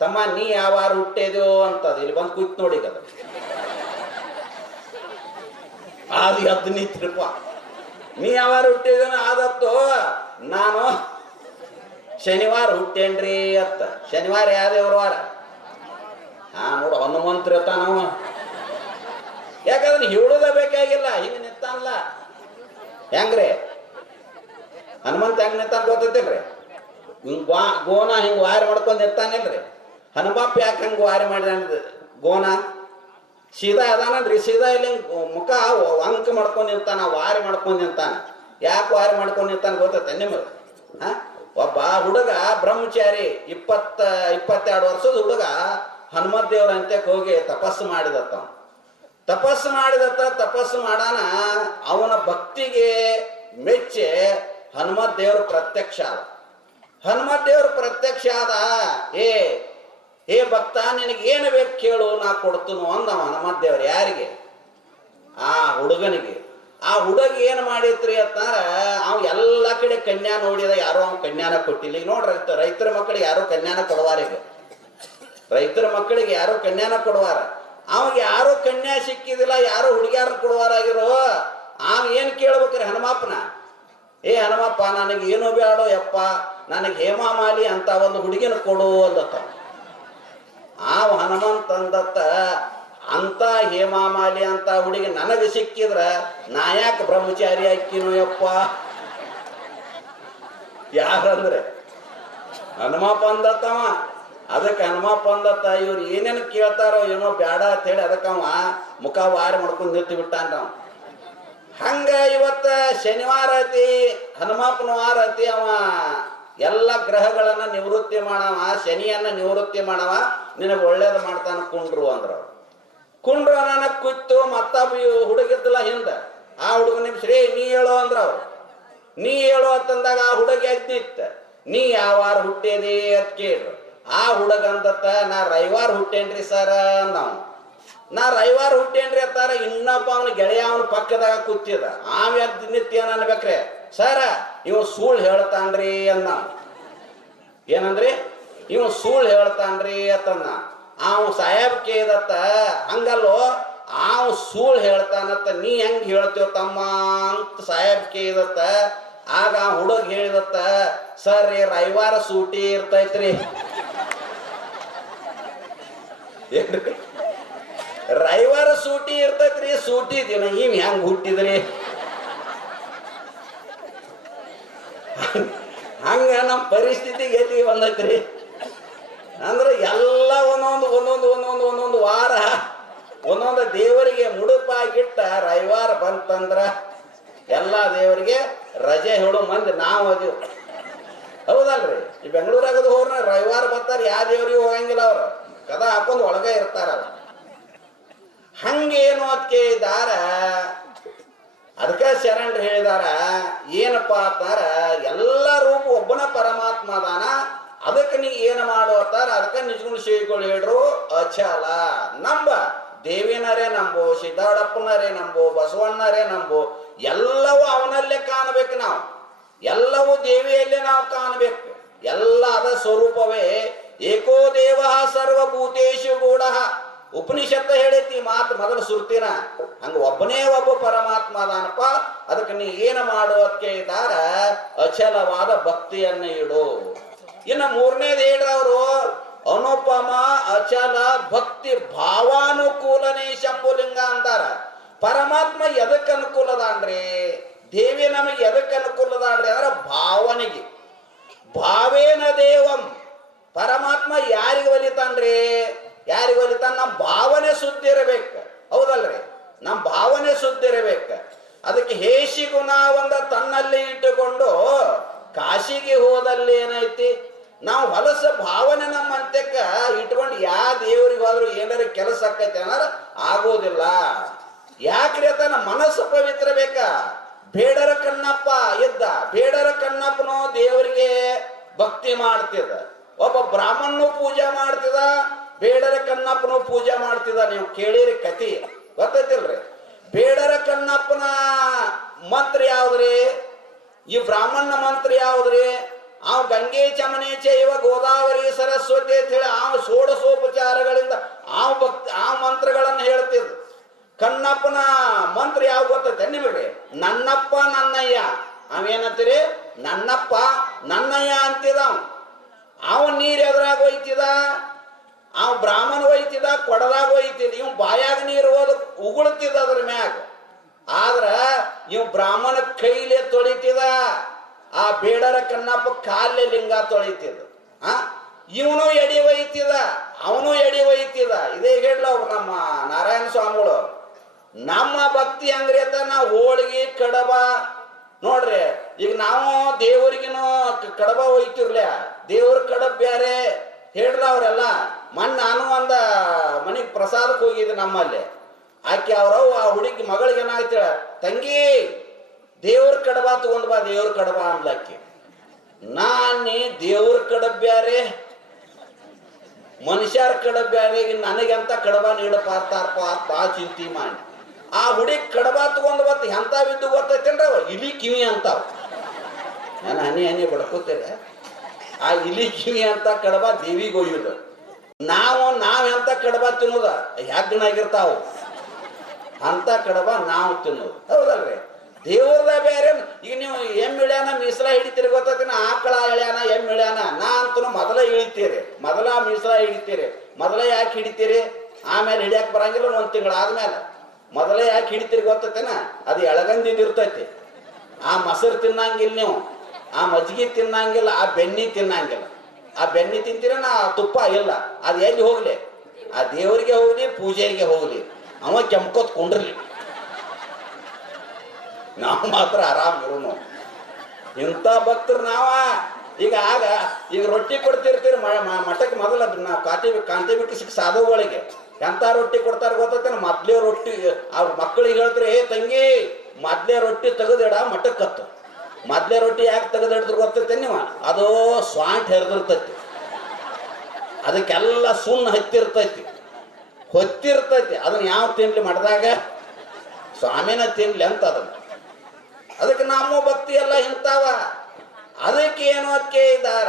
ತಮ್ಮ, ನೀ ಯಾವಾರು ಹುಟ್ಟೇದೋ ಅಂತ ಇಲ್ಲಿ ಬಂದು ಕೂತ್ ನೋಡಿ ಕದ ಆದಿ ಹದ್ದು ನಿಂತ್ರಪ್ಪ ನೀ ಯಾವಾರು ಹುಟ್ಟೇದೋ ಆದತ್ತು, ನಾನು ಶನಿವಾರ ಹುಟ್ಟೇನ್ರಿ ಅತ್ತ ಶನಿವಾರ ಯಾವ್ದೇವ್ರ ವಾರ? ಹಾ, ನೋಡು, ಹನುಮಂತ್ರ ನಾವು ಯಾಕಂದ್ರೆ ಹೇಳೋದ ಬೇಕಾಗಿಲ್ಲ, ಹಿಂಗ ನಿಂತಾನಲ್ಲ. ಹೆಂಗ್ರಿ? ಹನುಮಂತ ಹೆಂಗ್ ನಿಂತಾನ ಗೊತ್ತೈತಿಲ್ರಿ ಹಿಂಗ್ ಗೋನ ಹಿಂಗ್ ವಾರ ಮಾಡ್ಕೊಂಡ್ ನಿಂತಾನಿಲ್ರಿ ಹನುಮಪ್ಪ ಯಾಕೆ ಹಂಗ ವಾರಿ ಮಾಡಿದ ಗೋನ? ಸೀದಾ ಅದಾನಂದ್ರಿ, ಸೀದಾ ಇಲ್ಲಿ ಮುಖ ಅಂಕ ಮಾಡ್ಕೊಂಡ್ ನಿಂತಾನ, ವಾರಿ ಮಾಡ್ಕೊಂಡ್ ನಿಂತಾನ. ಯಾಕೆ ವಾರಿ ಮಾಡ್ಕೊಂಡ್ ನಿಂತಾನ ಗೊತ್ತೈತೆ ನಿಮಗೆ? ಹಾ? ಒಬ್ಬ ಹುಡುಗ ಬ್ರಹ್ಮಚಾರಿ, ಇಪ್ಪತ್ತ, ಇಪ್ಪತ್ತೆರಡು ವರ್ಷದ ಹುಡುಗ ಹನುಮತ್ ದೇವ್ರ ಅಂತ್ಯಕ್ಕೆ ಹೋಗಿ ತಪಸ್ಸು ಮಾಡಿದತ್ತ ತಪಸ್ಸು ಮಾಡಿದತ್ತ, ತಪಸ್ಸು ಮಾಡಾನ ಅವನ ಭಕ್ತಿಗೆ ಮೆಚ್ಚಿ ಹನುಮತ್ ದೇವ್ರ ಪ್ರತ್ಯಕ್ಷ ಆದ. ಹನುಮತ್ ದೇವ್ರ ಪ್ರತ್ಯಕ್ಷ ಆದ, ಏ ಏ ಭಕ್ತ, ನಿನಗೆ ಏನು ಬೇಕು ಕೇಳು, ನಾ ಕೊಡ್ತನು ಅಂದವ ನಮ್ಮ ದೇವ್ರು ಯಾರಿಗೆ? ಆ ಹುಡುಗನಿಗೆ. ಆ ಹುಡುಗ ಏನು ಮಾಡಿತ್ರಿ ಅಂತಂದ್ರೆ, ಅವ್ ಎಲ್ಲ ಕಡೆ ಕನ್ಯಾ ನೋಡಿದ, ಯಾರೋ ಅವ್ನ ಕನ್ಯಾನ ಕೊಟ್ಟಿಲ್ಲ. ಈಗ ನೋಡ್ರಿ, ರೈತ ರೈತರ ಮಕ್ಕಳಿಗೆ ಯಾರೋ ಕನ್ಯಾನ ಕೊಡವಾರ ಈಗ? ರೈತರ ಮಕ್ಕಳಿಗೆ ಯಾರೋ ಕನ್ಯಾನ ಕೊಡುವಾರ? ಅವ್ಗೆ ಯಾರೋ ಕನ್ಯಾ ಸಿಕ್ಕಿದಿಲ್ಲ, ಯಾರೋ ಹುಡುಗಿಯಾರ ಕೊಡುವಾರಾಗಿರೋ ಅವ್ ಏನ್ ಕೇಳ್ಬೇಕ್ರಿ ಹನುಮಪ್ಪನ? ಏ ಹನುಮಪ್ಪ, ನನಗೆ ಏನು ಬೇಡೋ ಯಪ್ಪ, ನನಗೆ ಹೇಮಾಮಾಲಿ ಅಂತ ಒಂದು ಹುಡುಗಿನ ಕೊಡು ಅಂದತ್ತ ಆ ಹನುಮಂತ ಅಂದತ್ತ ಅಂತ ಹೇಮಾಮಾಲಿ ಅಂತ ಹುಡುಗಿ ನನಗೆ ಸಿಕ್ಕಿದ್ರ ನಾ ಯಾಕೆ ಬ್ರಹ್ಮಚಾರಿ ಹಾಕಿನೋ ಯಪ್ಪ? ಯಾರಂದ್ರೆ, ಹನುಮಪ್ಪ ಅಂದತ್ತವ. ಅದಕ್ಕೆ ಹನುಮಪ್ಪ ಅಂದತ್ತ, ಇವ್ರು ಏನೇನು ಕೇಳ್ತಾರೋ ಏನೋ ಬೇಡ ಅಂತ ಹೇಳಿ ಅದಕ್ಕೆ ಅವ ಮುಖ ವಾರಿ ಮಾಡ್ಕೊಂಡು ನಿಂತು ಬಿಟ್ಟಾನ ಅವ ಹಂಗ ಇವತ್ತ ಶನಿವಾರ ಐತಿ ಹನುಮಪ್ಪನ ವಾರ ಐತಿ ಅವ. ಎಲ್ಲ ಗ್ರಹಗಳನ್ನ ನಿವೃತ್ತಿ ಮಾಡವ, ಶನಿಯನ್ನ ನಿವೃತ್ತಿ ಮಾಡವ, ನಿನಗೆ ಒಳ್ಳೇದು ಮಾಡ್ತಾನ ಕುಂಡ್ರು ಅಂದ್ರ. ಕುಂಡ್ರು ನನಗೆ ಕುತ್ತು ಮತ್ತೊಬ್ಬ ಹುಡುಗಿದ್ದಲ್ಲ ಹಿಂದ, ಆ ಹುಡುಗ ನಿಮ್ ಶ್ರೀ ನೀ ಹೇಳು ಅಂದ್ರ ಅವ್ರು. ನೀ ಹೇಳು ಅಂತಂದಾಗ ಆ ಹುಡುಗ ಎದ್ದಿತ್ತ ನೀ ಯಾವಾರ ಹುಟ್ಟೇದಿ ಅಂತ ಕೇಳ್ರು. ಆ ಹುಡುಗ ಅಂದತ್ತ, ನಾ ರವಿವಾರ ಹುಟ್ಟೇನ್ರಿ ಸರ್ ಅಂದವ್. ನಾ ರವಿವಾರ ಹುಟ್ಟೇನ್ರಿ ಅತ್ತಾರ ಇನ್ನೊಬ್ಬ ಅವನ ಗೆಳೆಯ ಅವನ ಪಕ್ಕದಾಗ ಕೂತಿದ. ಆಮೇಲೆ ನಿತ್ಯ ಅನ್ಬೇಕ್ರೆ ಸರ ಇವ ಸುಳ್ಳು ಹೇಳ್ತಾನ್ರಿ ಅನ್ನ ಏನಂದ್ರಿ? ಇವ ಸುಳ್ಳು ಹೇಳ್ತಾನ್ರಿ ಅತನ್ನ ಅವ ಸಾಹೇಬ್ ಕೇದತ್ತ ಹಂಗಲ್ಲೋ, ಅವ ಸುಳ್ಳು ಹೇಳ್ತಾನತ್ತ ನೀ ಹೆಂಗ್ ಹೇಳ್ತೀವ ತಮ್ಮ ಅಂತ ಸಾಹೇಬ್ ಕೇದತ್ತ ಆಗ ಆ ಹುಡುಗ ಹೇಳಿದತ್ತ, ಸರ್ ರೀ ರವಿವಾರ ಸೂಟಿ ಇರ್ತೈತ್ರಿ. ರವಿವಾರ ಸೂಟಿ ಇರ್ತೈತ್ರಿ, ಸೂಟಿ ದಿನ ಇವ್ ಹೆಂಗ್ ಹುಟ್ಟಿದ್ರಿ? ಹಂಗ ನಮ್ಮ ಪರಿಸ್ಥಿತಿ ಎಲ್ಲಿ ಬಂದೈತ್ರಿ? ಅಂದ್ರೆ ಎಲ್ಲ ಒಂದೊಂದು ಒಂದೊಂದು ಒಂದೊಂದು ಒಂದೊಂದು ವಾರ ಒಂದೊಂದು ದೇವರಿಗೆ ಮುಡುಪಾಗಿಟ್ಟ ರವಿವಾರ ಬಂತಂದ್ರ ಎಲ್ಲ ದೇವರಿಗೆ ರಜೆ ಹೇಳೋ ಮಂದಿ ನಾವು ಅದೀವಿ. ಹೌದಲ್ರಿ? ಈ ಬೆಂಗಳೂರಾಗದು ರವಿವಾರ ಬರ್ತಾರ ಯಾವ ದೇವ್ರಿಗೆ ಹೋಗಂಗಿಲ್ಲ ಅವ್ರು. ಕದ ಹಾಕೊಂಡು ಒಳಗೆ ಇರ್ತಾರ. ಹಂಗೇನು ಅದಕ್ಕೆ ದಾರ ಅದಕ್ಕೆ ಶರಣರು ಹೇಳಿದಾರ, ಏನಪ್ಪ ಅಂತಾರ, ಎಲ್ಲ ರೂಪ ಒಬ್ಬನ ಪರಮಾತ್ಮ ಅದಾನ, ಅದಕ್ಕೆ ನೀ ಏನು ಮಾಡೋ ಅಂತಾರ, ಅದಕ್ಕೆ ನಿಜಗುಣ ಶ್ರೀಗಳು ಹೇಳ್ರು, ಅಚಲ, ನಂಬ, ದೇವಿನರೇ ನಂಬು ಸಿದ್ದಾಡಪ್ಪನರೇ ನಂಬು, ಬಸವಣ್ಣರೇ ನಂಬು, ಎಲ್ಲವೂ ಅವನಲ್ಲೇ ಕಾಣಬೇಕು ನಾವು, ಎಲ್ಲವೂ ದೇವಿಯಲ್ಲೇ ನಾವು ಕಾಣಬೇಕು, ಎಲ್ಲ ಅದ ಸ್ವರೂಪವೇ, ಏಕೋ ದೇವ ಸರ್ವಭೂತೇಶು ಗೂಢ ಉಪನಿಷತ್ತ ಹೇಳೈತಿ ಮಾತು ಮೊದಲು ಸುರ್ತಿನ. ಹಂಗ ಒಬ್ಬನೇ ಒಬ್ಬ ಪರಮಾತ್ಮ ಅದಾನಪ್ಪ, ಅದಕ್ಕೆ ನೀ ಏನು ಮಾಡು ಇದ್ದಾರ ಅಚಲವಾದ ಭಕ್ತಿಯನ್ನ ಇಡು. ಇನ್ನ ಮೂರನೇದು ಹೇಳ್ರವರು ಅನುಪಮ, ಅಚಲ, ಭಕ್ತಿ, ಭಾವಾನುಕೂಲನೇ ಶಂಭುಲಿಂಗ ಅಂತಾರ ಪರಮಾತ್ಮ ಎದಕ್ಕೆ ಅನುಕೂಲದಾನ್ರಿ? ದೇವಿ ನಮಗೆ ಎದಕ್ಕೆ ಅನುಕೂಲದಾನ್ರಿ ಅಂದ್ರೆ ಭಾವನೆಗೆ. ಭಾವೇನ ದೇವಂ, ಪರಮಾತ್ಮ ಯಾರಿಗೆ ಒಲಿತಾನ್ರಿ? ಯಾರಿಗೆ ತನ್ನ ಭಾವನೆ ಸುದ್ದಿ ಇರಬೇಕು. ಹೌದಲ್ರಿ? ನಮ್ಮ ಭಾವನೆ ಸುದ್ದಿ ಇರಬೇಕು. ಅದಕ್ಕೆ ಹೇಸಿ ಗುಣ ಒಂದ ತನ್ನಲ್ಲಿ ಇಟ್ಟುಕೊಂಡು ಕಾಶಿಗೆ ಹೋದಲ್ಲಿ ಏನೈತಿ? ನಾವು ಹೊಲಸ ಭಾವನೆ ನಮ್ಮ ಅಂತ್ಯಕ್ಕ ಇಟ್ಕೊಂಡು ಯಾವ ದೇವರಿಗೆ ಹೋದ್ರು ಏನಾರ ಕೆಲಸ ಆಕೈತೆ ಏನಾರ ಆಗೋದಿಲ್ಲ. ಯಾಕ್ರಿ ತನ್ನ ಮನಸ್ಸು ಪವಿತ್ರ ಬೇಕಾ? ಬೇಡರ ಕಣ್ಣಪ್ಪ ಇದ್ದ ಬೇಡರ ಕಣ್ಣಪ್ಪನು ದೇವರಿಗೆ ಭಕ್ತಿ ಮಾಡ್ತಿದ್ದ. ಒಬ್ಬ ಬ್ರಾಹ್ಮಣನು ಪೂಜೆ ಮಾಡ್ತಿದ ಬೇಡರ ಕಣ್ಣಪ್ಪನು ಪೂಜೆ ಮಾಡ್ತಿದ, ನೀವು ಕೇಳಿರಿ ಕತಿ ಗೊತ್ತೈತಿಲ್ರಿ ಬೇಡರ ಕಣ್ಣಪ್ಪನ ಮಂತ್ರ ಯಾವ್ದ್ರಿ? ಈ ಬ್ರಾಹ್ಮಣ ಮಂತ್ರ ಯಾವ್ದ್ರಿ? ಅವ್ ಗಂಗೆ ಚಮನೆ ಚೈವ ಗೋದಾವರಿ ಸರಸ್ವತಿ ಅಂತ ಹೇಳಿ ಆ ಷೋಡಸೋಪಚಾರಗಳಿಂದ ಆ ಭಕ್ತಿ ಆ ಮಂತ್ರಗಳನ್ನು ಹೇಳ್ತಿದ್ರು. ಕಣ್ಣಪ್ಪನ ಮಂತ್ರ ಯಾವ ಗೊತ್ತೈತೆ ನಿಮಗೆ? ನನ್ನಪ್ಪ, ನನ್ನಯ್ಯ. ಅವೇನಂತೀರಿ? ನನ್ನಪ್ಪ, ನನ್ನಯ್ಯ ಅಂತಿದ ಅವ ನೀರ್ ಎದುರಾಗ ಒಯ್ತಿದ? ಅವ ಬ್ರಾಹ್ಮಣ ಒಯ್ತಿದ ಕೊಡದಾಗ ಒಯ್ತಿದ ಇವ್ ಬಾಯಾಗ ನೀರು ಹೋದ ಉಗುಳ್ತಿದ ಅದ್ರ ಮ್ಯಾಗ. ಆದ್ರ ಇವ್ ಬ್ರಾಹ್ಮಣ ಕೈಲೇ ತೊಳಿತಿದ, ಆ ಬೇಡರ ಕಣ್ಣಪ್ಪ ಕಾಲೇ ಲಿಂಗ ತೊಳಿತಿದ ಆ? ಇವನು ಎಡಿ ಒಯ್ತಿದ ಅವನು ಎಡಿ ಒಯ್ತಿದ ಇದೇ ಹೇಳ ನಮ್ಮ ನಾರಾಯಣ ಸ್ವಾಮಿಗಳು. ನಮ್ಮ ಭಕ್ತಿ ಅಂದ್ರೆ ನಾ ಹೋಳಿಗೆ, ಕಡಬ, ನೋಡ್ರಿ, ಈಗ ನಾವು ದೇವರಿಗಿನೂ ಕಡಬ ಒಯ್ತಿರ್ಲ ದೇವ್ರ ಕಡಬ ಬ್ಯಾರೆ ಹೇಳ್ರ ಅವರೆಲ್ಲ ಮೊನ್ನೆ ನಾನು ಒಂದ ಮನೆಗೆ ಪ್ರಸಾದಕ್ಕೆ ಹೋಗಿದ್ದೆ ನಮ್ಮಲ್ಲಿ. ಆಕೆ ಅವ್ರವ್ ಆ ಹುಡುಗಿ ಮಗಳಿಗೆ ಏನಾಗ್ತಾಳ ತಂಗಿ, ದೇವ್ರ ಕಡಬ ತಗೊಂಡ್ ಬಾ, ದೇವ್ರ ಕಡಬ ಅಂದ್ಲಕ್ಕಿ ನಾನೇ ದೇವ್ರ ಕಡಬ್ಯಾರೆ ಮನುಷ್ಯರ ಕಡಬ್ಯಾರೆ ನನಗೆಂತ ಕಡಬ ನೀಡಪ್ಪ ಅಂತಾರಪ್ಪ ಬಾ ಚಿಂತಿ ಮಾಡಿ. ಆ ಹುಡುಗಿ ಕಡಬ ತಗೊಂಡ್ ಬತ್, ಎಂತ ಬಿದ್ದು ಗೊತ್ತೈತೇನ್ರ ಇಲಿ, ಕಿವಿ ಅಂತಾವ. ನಾನು ಹನಿ ಹನಿ ಬಡ್ಕೋತೇನೆ. ಆ ಇಲಿ, ಕಿವಿ ಅಂತ ಕಡಬ ದೇವಿಗೆ ಒಯ್ಯುದು. ನಾವು ನಾವೆಂತ ಕಡಬ ತಿನ್ನೋದ? ಹೆಗ್ಗನಾಗಿರ್ತಾವ ಅಂತ ಕಡಬ ನಾವು ತಿನ್ನೋದು. ಹೌದಲ್ರಿ? ದೇವ್ರದ ಬೇರೆ ಈಗ ನೀವು ಎಂ ಇಳ್ಯಾನ ಮೀಸಲ ಹಿಡಿತೀರಿ ಗೊತ್ತಾತಿನ? ಆಕಳ ಇಳ್ಯಾನ ಎಂ ಇಳ್ಯಾನ ನಾ ಅಂತೂ ಮೊದಲ ಇಳಿತೀರಿ ಮೊದಲ ಮೀಸಲ ಹಿಡಿತೀರಿ. ಮೊದಲ ಯಾಕೆ ಹಿಡಿತೀರಿ? ಆಮೇಲೆ ಹಿಡಿಯಕ್ಕೆ ಬರಂಗಿಲ್ಲ ಒಂದು ತಿಂಗಳ ಆದ್ಮೇಲೆ. ಮೊದಲೇ ಯಾಕೆ ಹಿಡಿತೀರಿ ಗೊತ್ತಾತಿನ? ಅದು ಎಳಗಂದಿದ್ದು ಇರ್ತೈತಿ. ಆ ಮೊಸರು ತಿನ್ನಂಗಿಲ್ಲ ನೀವು. ಆ ಮಜ್ಜಿಗೆ ತಿನ್ನಂಗಿಲ್ಲ, ಆ ಬೆನ್ನಿ ತಿನ್ನಂಗಿಲ್ಲ. ಆ ಬೆಣ್ಣೆ ತಿಂತೀರ ನಾ ತುಪ್ಪ ಇಲ್ಲ. ಅದು ಎಲ್ಲಿ ಹೋಗ್ಲಿ? ಆ ದೇವರಿಗೆ ಹೋಗ್ಲಿ ಪೂಜೆಗೆ ಹೋಗ್ಲಿ. ಅವ ಕೆಂಪ್ಕೋತ್ ಕುಂಡ್ರಲಿ. ನಾವು ಮಾತ್ರ ಆರಾಮ್ ಇರೋನು. ಇಂಥ ಭಕ್ತರು ನಾವ. ಈಗ ಆಗ, ಈಗ ರೊಟ್ಟಿ ಕೊಡ್ತಿರ್ತೀರಿ ಮಠಕ್ಕೆ ಮೊದಲ ಕಾಂತಿ ಕಾಂತಿ ಬಿಟ್ಟು ಸಾಧುಗಳಿಗೆ. ಎಂಥ ರೊಟ್ಟಿ ಕೊಡ್ತಾರೆ ಗೊತ್ತೈತೆ ಮೊದ್ಲೇ ರೊಟ್ಟಿ, ಅವ್ರ ಮಕ್ಕಳಿಗೆ ಹೇಳ್ತಾರೆ, ಏ ತಂಗಿ, ಮೊದ್ಲೇ ರೊಟ್ಟಿ ತೆಗೆದಿಡ, ಮಠಕ್ಕೆ ಕತ್ತು. ಮೊದ್ಲೇ ರೊಟ್ಟಿ ಯಾಕೆ ತೆಗೆದಿಡಿದ್ರು ಗೊತ್ತೈತೆ ನೀವ? ಅದು ಸ್ವಾಂಟ್ ಹೆರ್ದಿರ್ತೈತಿ. ಅದಕ್ಕೆಲ್ಲ ಸುಣ್ಣ ಹತ್ತಿರ್ತೈತಿ. ಹೊತ್ತಿರ್ತೈತಿ. ಅದನ್ನ ಯಾವ ತಿನ್ಲಿ ಮಾಡಿದಾಗ? ಸ್ವಾಮಿನ ತಿನ್ಲಿ ಅಂತ ಅದನ್ನ ಅದಕ್ಕೆ ನಮ್ಮ ಭಕ್ತಿ ಎಲ್ಲ ಇಂತಾವ ಅದಕ್ಕೆ ಏನು ಅದಕ್ಕೆ ಇದ್ದಾರ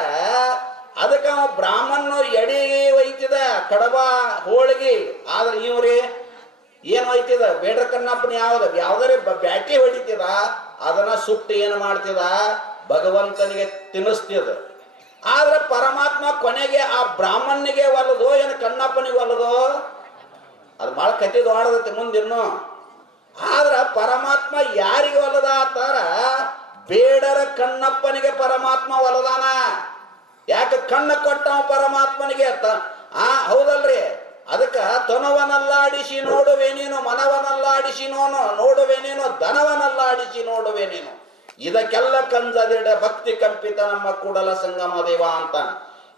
ಅದಕ್ಕೆ ಅವ ಬ್ರಾಹ್ಮಣ ಎಡಿ ಒಯ್ತಿದ ಕಡಬ ಹೋಳಿಗೆ. ಆದ್ರೆ ಇವ್ರಿ ಏನು ಒಯ್ತಿದ? ಬೇಡ್ರ ಕಣ್ಣಪ್ಪನ ಯಾವ್ದ? ಯಾವ್ದಾರ ಬ್ಯಾಟಿ ಹೊಡಿತಿದ? ಅದನ್ನ ಸುಟ್ಟು ಏನು ಮಾಡ್ತಿದ? ಭಗವಂತನಿಗೆ ತಿನ್ನಿಸ್ತಿದ ಆದ್ರೆ ಪರಮಾತ್ಮ ಕೊನೆಗೆ ಆ ಬ್ರಾಹ್ಮಣನಿಗೆ ಒಲ್ಲದು, ಏನು ಕಣ್ಣಪ್ಪನಿಗೆ ಒಲ್ಲದು, ಅದು ಭಾಳ ಕಟ್ಟಿ ದೊಡ್ಡದೈತಿ ಮುಂದಿನ್ನು ಆದ್ರ ಪರಮಾತ್ಮ ಯಾರಿಗೆ ಒಲದ ಆತಾರ ಬೇಡರ ಕಣ್ಣಪ್ಪನಿಗೆ ಪರಮಾತ್ಮ ಒಲದಾನ ಯಾಕೆ ಕಣ್ಣ ಕೊಟ್ಟವ ಪರಮಾತ್ಮನಿಗೆ ಆ, ಹೌದಲ್ರಿ. ಅದಕ್ಕ ತನುವನಲ್ಲಾಡಿಸಿ ನೋಡುವೆ ನೀನು ಮನವನಲ್ಲಾಡಿಸಿ ನೋನು ನೋಡುವೆ ನೀನು ಧನವನಲ್ಲಾಡಿಸಿ ನೋಡುವೆ ನೀನು ಇದಕ್ಕೆಲ್ಲ ಕಂಜದಿಡ ಭಕ್ತಿ ಕಂಪಿತ ನಮ್ಮ ಕೂಡಲ ಸಂಗಮ ದೇವ ಅಂತ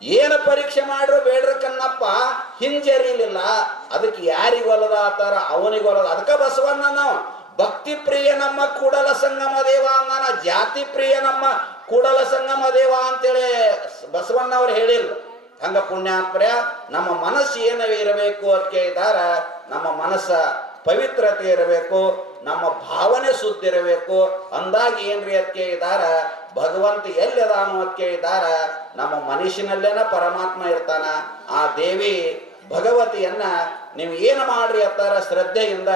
ಏನು ಪರೀಕ್ಷೆ ಮಾಡ್ರು ಬೇಡ್ರ ಕಣ್ಣಪ್ಪ, ಹಿಂಜರಿಲಿಲ್ಲ. ಅದಕ್ಕೆ ಯಾರಿಗೊಲದ ಆತಾರ ಅವನಿಗೊಲದ ಅದಕ್ಕೆ ಬಸವಣ್ಣ ನಾವು, ಭಕ್ತಿ ಪ್ರಿಯ ನಮ್ಮ ಕೂಡಲ ಸಂಗಮ ದೇವ ಅಂದಾನ. ಜಾತಿ ಪ್ರಿಯ ನಮ್ಮ ಕೂಡಲ ಸಂಗಮ ದೇವ ಅಂತೇಳಿ ಬಸವಣ್ಣ ಅವ್ರು ಹೇಳಿಲ್ಲ ಹಂಗ ಪುಣ್ಯಾತ್ಮರ್ಯ ನಮ್ಮ ಮನಸ್ಸು ಏನು ಇರಬೇಕು ಅದಕ್ಕೆ ಇದ್ದಾರ ನಮ್ಮ ಮನಸ್ಸ ಪವಿತ್ರತೆ ಇರಬೇಕು, ನಮ್ಮ ಭಾವನೆ ಸುದ್ದಿರಬೇಕು ಅಂದಾಗ ಏನ್ರಿ ಅದಕ್ಕೆ ಇದ್ದಾರ ಭಗವಂತ ಎಲ್ಲಿ ಅದಾನು ಅದಕ್ಕೆ ಇದ್ದಾರ ನಮ್ಮ ಮನುಷ್ಯನಲ್ಲೇನ ಪರಮಾತ್ಮ ಇರ್ತಾನ, ಆ ದೇವಿ ಭಗವತಿಯನ್ನ ನೀವು ಏನು ಮಾಡ್ರಿ ಅತ್ತಾರ ಶ್ರದ್ಧೆಯಿಂದ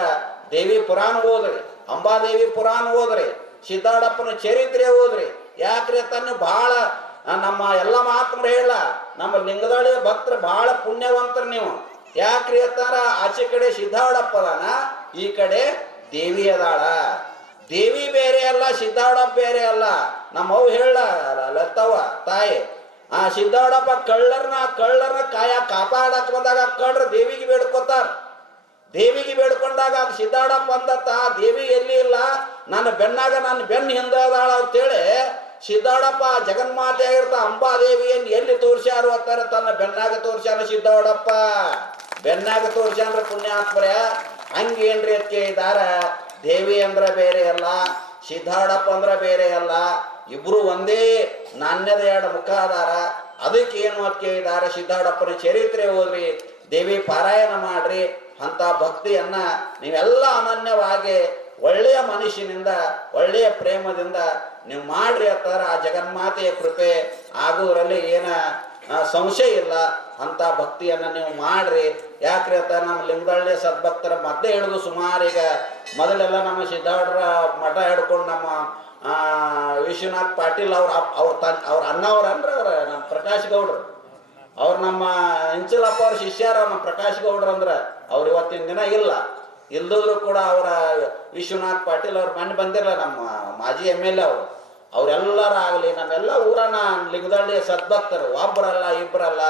ದೇವಿ ಪುರಾಣ ಓದ್ರಿ, ಅಂಬಾದೇವಿ ಪುರಾಣ ಓದ್ರಿ ಸಿದ್ದಾಡಪ್ಪನ ಚರಿತ್ರೆ ಓದ್ರಿ, ಯಾಕ್ರಿ ತನ್ನ ಬಹಳ ನಮ್ಮ ಎಲ್ಲ ಮಹಾತ್ಮರು ಹೇಳ ನಮ್ಮ ಲಿಂಗದಳ್ಳಿ ಭಕ್ತರು ಬಹಳ ಪುಣ್ಯವಂತರು ನೀವು. ಯಾಕ್ರಿ ಅಂತಾರ ಆಚೆ ಕಡೆ ಸಿದ್ಧಾವಡಪ್ಪದಾನ ಈ ಕಡೆ ದೇವಿ ಅದಾಳ ದೇವಿ ಬೇರೆ ಅಲ್ಲ ಸಿದ್ಧಾವಡಪ್ಪ ಬೇರೆ ಅಲ್ಲ. ನಮ್ಮ ಅವು ಹೇಳ ಲತ್ತವ್ವ, ತಾಯಿ. ಆ ಸಿದ್ಧಾವಡಪ್ಪ ಕಳ್ಳರ್ನ ಕಳ್ಳರ್ನ ಕಾಯ ಕಾಪಾಡಕ್ ಬಂದಾಗ ಕಳ್ಳರು ದೇವಿಗೆ ಬೇಡ್ಕೋತಾರ. ದೇವಿಗೆ ಬೇಡ್ಕೊಂಡಾಗ ಅದು ಸಿದ್ದಾಡಪ್ಪ ಅಂದತ್ತ ದೇವಿ ಎಲ್ಲಿ ಇಲ್ಲ? ನನ್ನ ಬೆನ್ನಾಗ ನನ್ನ ಬೆನ್ನು ಹಿಂದಾಳ ಅಂತೇಳಿ ಸಿದ್ದಾಡಪ್ಪ ಜಗನ್ಮಾತೆ ಆಗಿರ್ತ ಅಂಬಾದೇವಿಯನ್ನು ಎಲ್ಲಿ ತೋರಿಸ್ಯಾರು ಅಂತಾರ ತನ್ನ ಬೆನ್ನಾಗ ತೋರ್ಸ್ಯಾನ ಸಿದ್ದಾಡಪ್ಪ. ಬೆನ್ನಾಗ ತೋರ್ಸ್ಯಾನ್ರ ಪುಣ್ಯಾತ್ಮರ, ಹಂಗೇನ್ರಿ ಅಂತ ಇದಾರ ದೇವಿ ಅಂದ್ರ ಬೇರೆ ಅಲ್ಲ, ಸಿದ್ದಾಡಪ್ಪ ಅಂದ್ರ ಬೇರೆ ಅಲ್ಲ. ಇಬ್ರು ಒಂದೇ ನಾಣ್ಯದ ಎರಡು ಮುಖ ಅದಾರ. ಅದಕ್ಕೆ ಏನು ಅಂತ ಇದಾರ ಸಿದ್ದಾಡಪ್ಪನ ಚರಿತ್ರೆ ಹೋದ್ರಿ ದೇವಿ ಪಾರಾಯಣ ಮಾಡ್ರಿ, ಅಂತ ಭಕ್ತಿಯನ್ನ ನೀವೆಲ್ಲ ಅನನ್ಯವಾಗಿ ಒಳ್ಳೆಯ ಮನುಷ್ಯನಿಂದ ಒಳ್ಳೆಯ ಪ್ರೇಮದಿಂದ ನೀವು ಮಾಡ್ರಿ ಅಂತಾರ ಆ ಜಗನ್ಮಾತೆಯ ಕೃಪೆ ಆಗುವುದರಲ್ಲಿ ಏನ ಸಂಶಯ ಇಲ್ಲ, ಅಂತ ಭಕ್ತಿಯನ್ನ ನೀವು ಮಾಡ್ರಿ. ಯಾಕ್ರಿ ಅಂತ ನಮ್ಮ ಲಿಂಗದಳ್ಳಿ ಸದ್ಭಕ್ತರ ಮಧ್ಯೆ ಹಿಡಿದು ಸುಮಾರು ಈಗ ಮೊದಲೆಲ್ಲ ನಮ್ಮ ಸಿದ್ದಾಡ್ರ ಮಠ ಹಿಡ್ಕೊಂಡು ನಮ್ಮ ವಿಶ್ವನಾಥ್ ಪಾಟೀಲ್ ಅವ್ರ ಅವ್ರ ತನ್, ಅವ್ರ ಅಣ್ಣವ್ರ ಅಂದ್ರೆ ಅವ್ರ, ನಮ್ಮ ಪ್ರಕಾಶ್ ಗೌಡ್ರು? ಅವ್ರು ನಮ್ಮ ಇಂಚಲಪ್ಪ ಅವ್ರ ಶಿಷ್ಯರ ನಮ್ಮ ಪ್ರಕಾಶ್ ಗೌಡ್ರ ಅಂದ್ರೆ, ಅವ್ರು ಇವತ್ತಿನ ದಿನ ಇಲ್ಲ. ಇಲ್ದಿದ್ರು ಕೂಡ ಅವರ ವಿಶ್ವನಾಥ್ ಪಾಟೀಲ್ ಅವ್ರ ಮನೆ ಬಂದಿರಲ್ಲ ನಮ್ಮ ಮಾಜಿ ಎಂ ಎಲ್ ಎ ಅವರು. ಅವರೆಲ್ಲರೂ ಆಗಲಿ, ನಮ್ಮೆಲ್ಲ ಊರನ್ನ ಲಿಂಗದಳ್ಳಿ ಸದ್ಭಕ್ತರು ಒಬ್ಬರಲ್ಲ ಇಬ್ಬರಲ್ಲ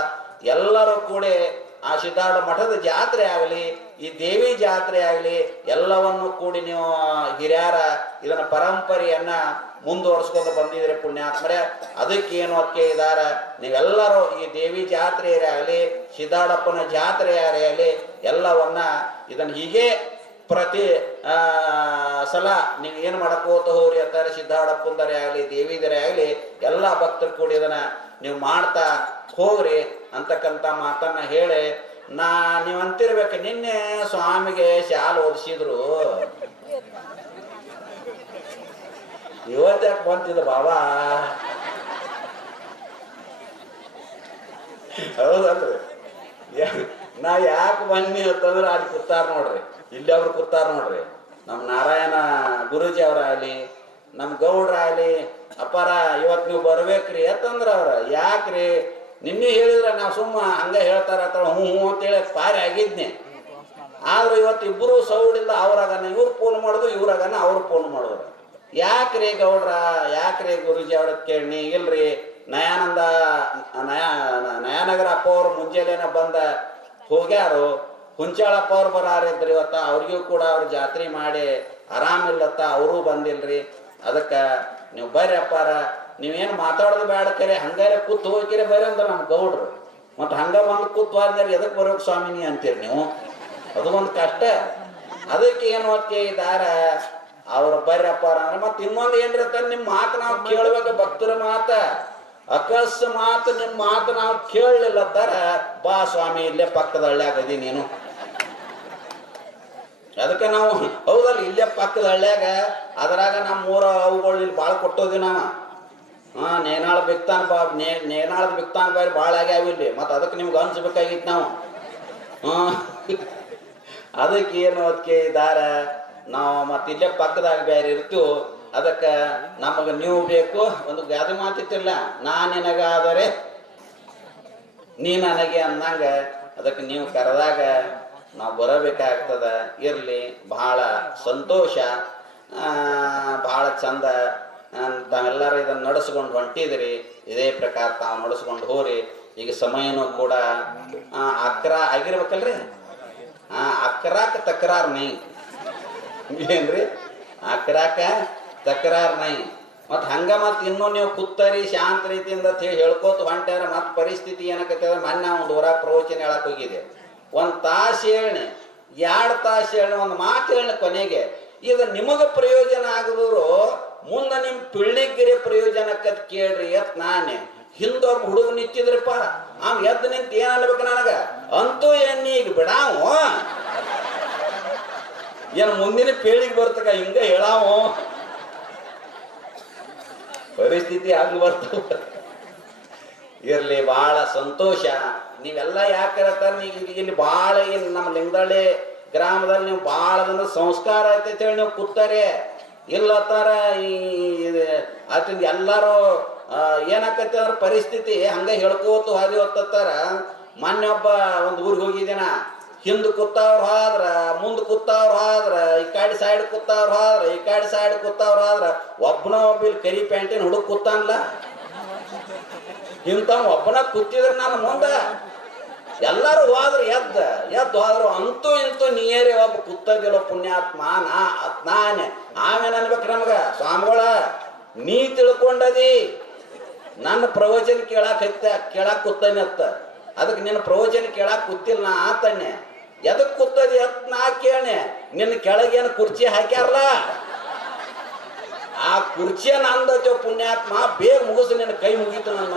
ಎಲ್ಲರೂ ಕೂಡ ಆ ಸಿದ್ಧಾರ್ಥ ಮಠದ ಜಾತ್ರೆ ಆಗಲಿ, ಈ ದೇವಿ ಜಾತ್ರೆ ಆಗಲಿ, ಎಲ್ಲವನ್ನು ಕೂಡಿ ನೀವು ಹಿರಿಯರ ಇದನ್ನ ಪರಂಪರೆಯನ್ನ ಮುಂದುವರ್ಸ್ಕೊಂಡು ಬಂದಿದ್ರೆ ಪುಣ್ಯಾತ್ಮರೇ. ಅದಕ್ಕೆ ಏನು ಅದಕ್ಕೆ ಇದಾರ? ನೀವೆಲ್ಲರೂ ಈ ದೇವಿ ಜಾತ್ರೆ ಆಗಲಿ ಸಿದ್ದಾಡಪ್ಪನ ಜಾತ್ರೆ ಆಗಲಿ, ಎಲ್ಲವನ್ನ ಇದನ್ನ ಹೀಗೆ ಪ್ರತಿ ಸಲ ನೀವು ಏನು ಮಾಡಕ್ಕೋತ ಹೋಗ್ರಿ ಅಂತಾರೆ ಸಿದ್ದಾಡಪ್ಪಂದರೆ ಆಗಲಿ, ದೇವಿದರೆ ಆಗಲಿ, ಎಲ್ಲ ಭಕ್ತರು ಕೂಡಿ ಇದನ್ನ ನೀವು ಮಾಡ್ತಾ ಹೋಗ್ರಿ ಅಂತಕ್ಕಂಥ ಮಾತನ್ನ ಹೇಳಿ, ನಾ ನೀವು ಅಂತಿರ್ಬೇಕು, ನಿನ್ನೆ ಸ್ವಾಮಿಗೆ ಶಾಲು ಓದಿಸಿದ್ರು. ಇವತ್ತು ಯಾಕೆ ಬಾಬಾ. ಹೌದಲ್ರಿ? ನಾ ಯಾಕೆ ಬನ್ನಿ ಅಂತಂದ್ರೆ ಅಲ್ಲಿ ಕೂತಾರ ನೋಡ್ರಿ. ಇಲ್ಲಿ ಅವ್ರು ಕೂತಾರ ನೋಡ್ರಿ. ನಮ್ಮ ನಾರಾಯಣ ಗುರೂಜಿ ಅವ್ರ ಆಗ್ಲಿ ನಮ್ಮ ಗೌಡ್ರ ಆಗ್ಲಿ ಅಪ್ಪಾರ ಇವತ್ತು ನೀವು ಬರ್ಬೇಕ್ರಿ, ಯಾಕಂದ್ರ ಅವ್ರ, ಯಾಕ್ರಿ? ನಿನ್ನೆ ಹೇಳಿದ್ರ ನಾವು ಸುಮ್ಮ ಹಂಗ ಹೇಳ್ತಾರ ಅಥವಾ ಹ್ಞೂ ಹ್ಞೂ ಅಂತೇಳಿ ಪಾರಿ ಆಗಿದ್ನೆ. ಆದ್ರೆ ಇವತ್ತು ಇಬ್ಬರು ಸೌಡಿಲ್ಲ ಅವ್ರಾಗನ ಇವ್ರು ಫೋನ್ ಮಾಡೋದು, ಇವ್ರಾಗನ ಅವ್ರು ಫೋನ್ ಮಾಡೋರು ಯಾಕ್ರಿ ಗೌಡ್ರ, ಯಾಕ್ರಿ ಗುರುಜಿ ಅವ್ರ ಕೇಳಿ ಇಲ್ರಿ, ನಯಾನಂದ, ನಯ, ನಯಾನಗರ ಅಪ್ಪ ಅವ್ರು ಮುಂಜಾನೆನ ಬಂದ ಹೋಗ್ಯಾರು. ಹುಂಚಾಳಪ್ಪ ಅವ್ರು ಬರಾರಿದ್ರಿ ಇವತ್ತ, ಅವ್ರಿಗೂ ಕೂಡ ಅವ್ರು ಜಾತ್ರೆ ಮಾಡಿ ಆರಾಮಿಲ್ಲತ್ತ ಅವರು ಬಂದಿಲ್ರಿ. ಅದಕ್ಕೆ ನೀವು ಬರ್ರಿ ಅಪ್ಪಾರ, ನೀವೇನು ಮಾತಾಡೋದು ಬೇಡ ಕರೆ, ಹಂಗಾರೆ ಕೂತ್ ಹೋಗಿರಿ ಬರ್ರಿ ಅಂದ್ರೆ ನಮ್ಮ ಗೌಡ್ರು. ಮತ್ತು ಹಂಗ ಬಂದು ಕೂತ್ ಹೋದ್ರೆ ಎದಕ್ಕೆ ಬರ್ಬೇಕು ಸ್ವಾಮಿನಿ ಅಂತೀರಿ ನೀವು? ಅದು ಒಂದು ಕಷ್ಟ. ಅದಕ್ಕೆ ಏನು ಅದಕ್ಕೆ ದಾರ? ಅವ್ರ ಬರ್ರಪ್ಪಾರ ಅಂದ್ರೆ ಮತ್ತೆ ಇನ್ನೊಂದು ಏನಿರತ್ತ ನಿಮ್ಮ ಮಾತು ನಾವು ಕೇಳ್ಬೇಕು ಭಕ್ತರ ಮಾತ. ಅಕಸ್ಮಾತ್ ನಿಮ್ಮ ಮಾತು ನಾವು ಕೇಳಲಿಲ್ಲ ತರ ಬಾ ಸ್ವಾಮಿ, ಇಲ್ಲೇ ಪಕ್ಕದ ಹಳ್ಳ್ಯಾಗ ಅದಿ ನೀನು. ಅದಕ್ಕೆ ನಾವು ಹೌದಲ್ಲ, ಇಲ್ಲೇ ಪಕ್ಕದ ಹಳ್ಳಿಯಾಗ, ಅದರಾಗ ನಮ್ಮ ಮೂರ ಅವುಗಳು ಇಲ್ಲಿ ಭಾಳ ಕೊಟ್ಟೋದಿ ನಾವು. ಹಾ, ನೇನಾಳ ಬಿಕ್ತಾನ ಬಾ, ನೇ ನೇನಾಳದ ಬಿಕ್ತಾನ ಬಾರಿ ಭಾಳ ಆಗ್ಯಾವ ಇಲ್ಲಿ. ಮತ್ತೆ ಅದಕ್ಕೆ ನಿಮ್ಗೆ ಅನ್ಸ್ಬೇಕಾಗಿತ್ತು ನಾವು. ಹ್ಞೂ ಅದಕ್ಕೆ ಏನು ಅದಕ್ಕೆ ದಾರ ನಾವು ಮತ್ತೆ ಇಲ್ಲೇ ಪಕ್ಕದಾಗ ಬೇರೆ ಇರ್ತೀವಿ. ಅದಕ್ಕೆ ನಮಗೆ ನೀವು ಬೇಕು, ಒಂದು ಗಾದೆ ಮಾತಿತ್ತಿಲ್ಲ ನಾ ನಿನಗಾದರೆ ನೀ ನನಗೆ ಅಂದಂಗ, ಅದಕ್ಕೆ ನೀವು ಕರೆದಾಗ ನಾವು ಬರಬೇಕಾಗ್ತದ. ಇರಲಿ ಬಹಳ ಸಂತೋಷ ಬಹಳ ಚಂದ. ತಾವೆಲ್ಲರೂ ಇದನ್ನು ನಡೆಸ್ಕೊಂಡು ಹೊಂಟಿದಿರಿ. ಇದೇ ಪ್ರಕಾರ ತಾವು ನಡೆಸ್ಕೊಂಡು ಹೋರಿ ಈಗ ಸಮಯನೂ ಕೂಡ ಅಕ್ರ ಆಗಿರ್ಬೇಕಲ್ರಿ? ಹಾ ಅಕ್ರಾಕ ತಕರಾರ್ ನೈ. ಏನ್ರಿ? ಅಕ್ರಾಕ ತಕರಾರ್ ನೈ. ಮತ್ ಹಂಗ ಮತ್ ಇನ್ನೂ ನೀವು ಕುತ್ತರಿ, ಶಾಂತ ರೀತಿಯಿಂದ ಹೇಳಿ ಹೇಳ್ಕೋತ ಹೊಂಟ್ಯಾರ, ಮತ್ತೆ ಪರಿಸ್ಥಿತಿ ಏನಕ್ಕೆ ಮೊನ್ನೆ ಒಂದು ಹೊರ ಪ್ರವಚನ ಹೇಳಕ್ ಹೋಗಿದೆ ಒಂದ್ ತಾಸು ಹೇಳಿ ಎರಡು ತಾಸು ಹೇಳಿ ಒಂದು ಮಾತು ಹೇಳಿ ಕೊನೆಗೆ, ಇದು ನಿಮಗೆ ಪ್ರಯೋಜನ ಆಗದವರು ಮುಂದೆ ನಿಮ್ಮ ಪಿಳ್ಳಿಗಿರಿ ಪ್ರಯೋಜನಕ್ಕದ್ ಕೇಳ್ರಿ ಎತ್ ನಾನೇ. ಹಿಂದೊಬ್ಬ ಹುಡುಗ ನಿಂತಿದ್ರಪ್ಪ ಅವ್ ಎದ್ದು ನಿಂತ ಏನ್ ಅನ್ಬೇಕು ನನಗ? ಅಂತೂ ಎಣ್ಣಿ ಈಗ ಬಿಡಾವು. ಏನ್ ಮುಂದಿನ ಪೀಳಿಗೆ ಬರ್ತಕ ಹಿಂಗ ಹೇಳಾವು. ಪರಿಸ್ಥಿತಿ ಹಂಗ ಬರ್ತಾವ. ಇರ್ಲಿ ಬಹಳ ಸಂತೋಷ. ನೀವೆಲ್ಲ ಯಾಕರತ್ತಾರ ನೀವು ಇಲ್ಲಿ ಬಹಳ ಏನು ನಮ್ಮ ಲಿಂಗದಳ್ಳಿ ಗ್ರಾಮದಲ್ಲಿ ನೀವು ಭಾಳ ದಿನ ಸಂಸ್ಕಾರ ಐತೆ ಹೇಳಿ ನೀವು ಕೂತಾರೆ. ಇಲ್ಲತ್ತಾರ ಈ ಅದ್ರಿಂದ ಎಲ್ಲರೂ ಏನಾಕತ್ತೆ ಅಂದ್ರೆ ಪರಿಸ್ಥಿತಿ ಹಂಗ ಹೇಳ್ಕೋತು ಹಾದಿ ಹೊತ್ತಾರ ಮೊನ್ನೆ ಒಬ್ಬ ಒಂದು ಊರಿಗೆ ಹೋಗಿದ್ದೀನ ಹಿಂದ ಕೂತವ್ರು ಆದ್ರ ಮುಂದ್ ಕೂತವ್ರು ಆದ್ರ ಈ ಕಾಡಿ ಸೈಡ್ ಕೂತವ್ರು ಆದ್ರ ಈ ಕಾಡಿ ಸೈಡ್ ಕೂತವ್ರು ಆದ್ರ ಒಬ್ಬನ ಒಬ್ಬ ಇಲ್ಲಿ ಕರಿ ಪ್ಯಾಂಟಿನ ಹುಡುಗ ಕೂತಾನಲ್ಲ ಇಂಥ ಒಬ್ಬನ ಕೂತಿದ್ರೆ ನಾನು ಮುಂದ. ಎಲ್ಲರೂ ಹೋದ್ರು ಎದ್ದ, ಎದ್ದು ಹೋದ್ರು, ಅಂತೂ ಇಂತೂ ನೀರೇ ಒಬ್ಬ ಕೂತದಿಲ್ಲ ಪುಣ್ಯಾತ್ಮ, ನಾ ನಾನೇ. ಆಮೇಲೆ ಅನ್ಬೇಕು ನಮಗ, ಸ್ವಾಮಿಗಳ, ನೀ ತಿಳ್ಕೊಂಡದಿ. ನನ್ನ ಪ್ರವಚನ ಕೇಳಾಕ ಹತ್ತ, ಕೇಳಕ್ ಕೂತಾನೆ ಅತ್ತ. ಅದಕ್ಕೆ ನಿನ್ನ ಪ್ರವಚನ ಕೇಳಾಕ ಕೂತಿಲ್ಲ ನಾ ಆತನ್ನೆ. ಎದಕ್ ಕೂತದಿ ಎತ್ ನಾ ಕೇಳನೆ. ನಿನ್ನ ಕೆಳಗೇನು ಕುರ್ಚಿ ಹಾಕ್ಯಾರಲ್ಲ? ಆ ಕುರ್ಚಿಯ ನಂದಚೋ ಪುಣ್ಯಾತ್ಮ, ಬೇಗ ಮುಗಿಸು, ನಿನ್ನ ಕೈ ಮುಗೀತು ನನ್ನ.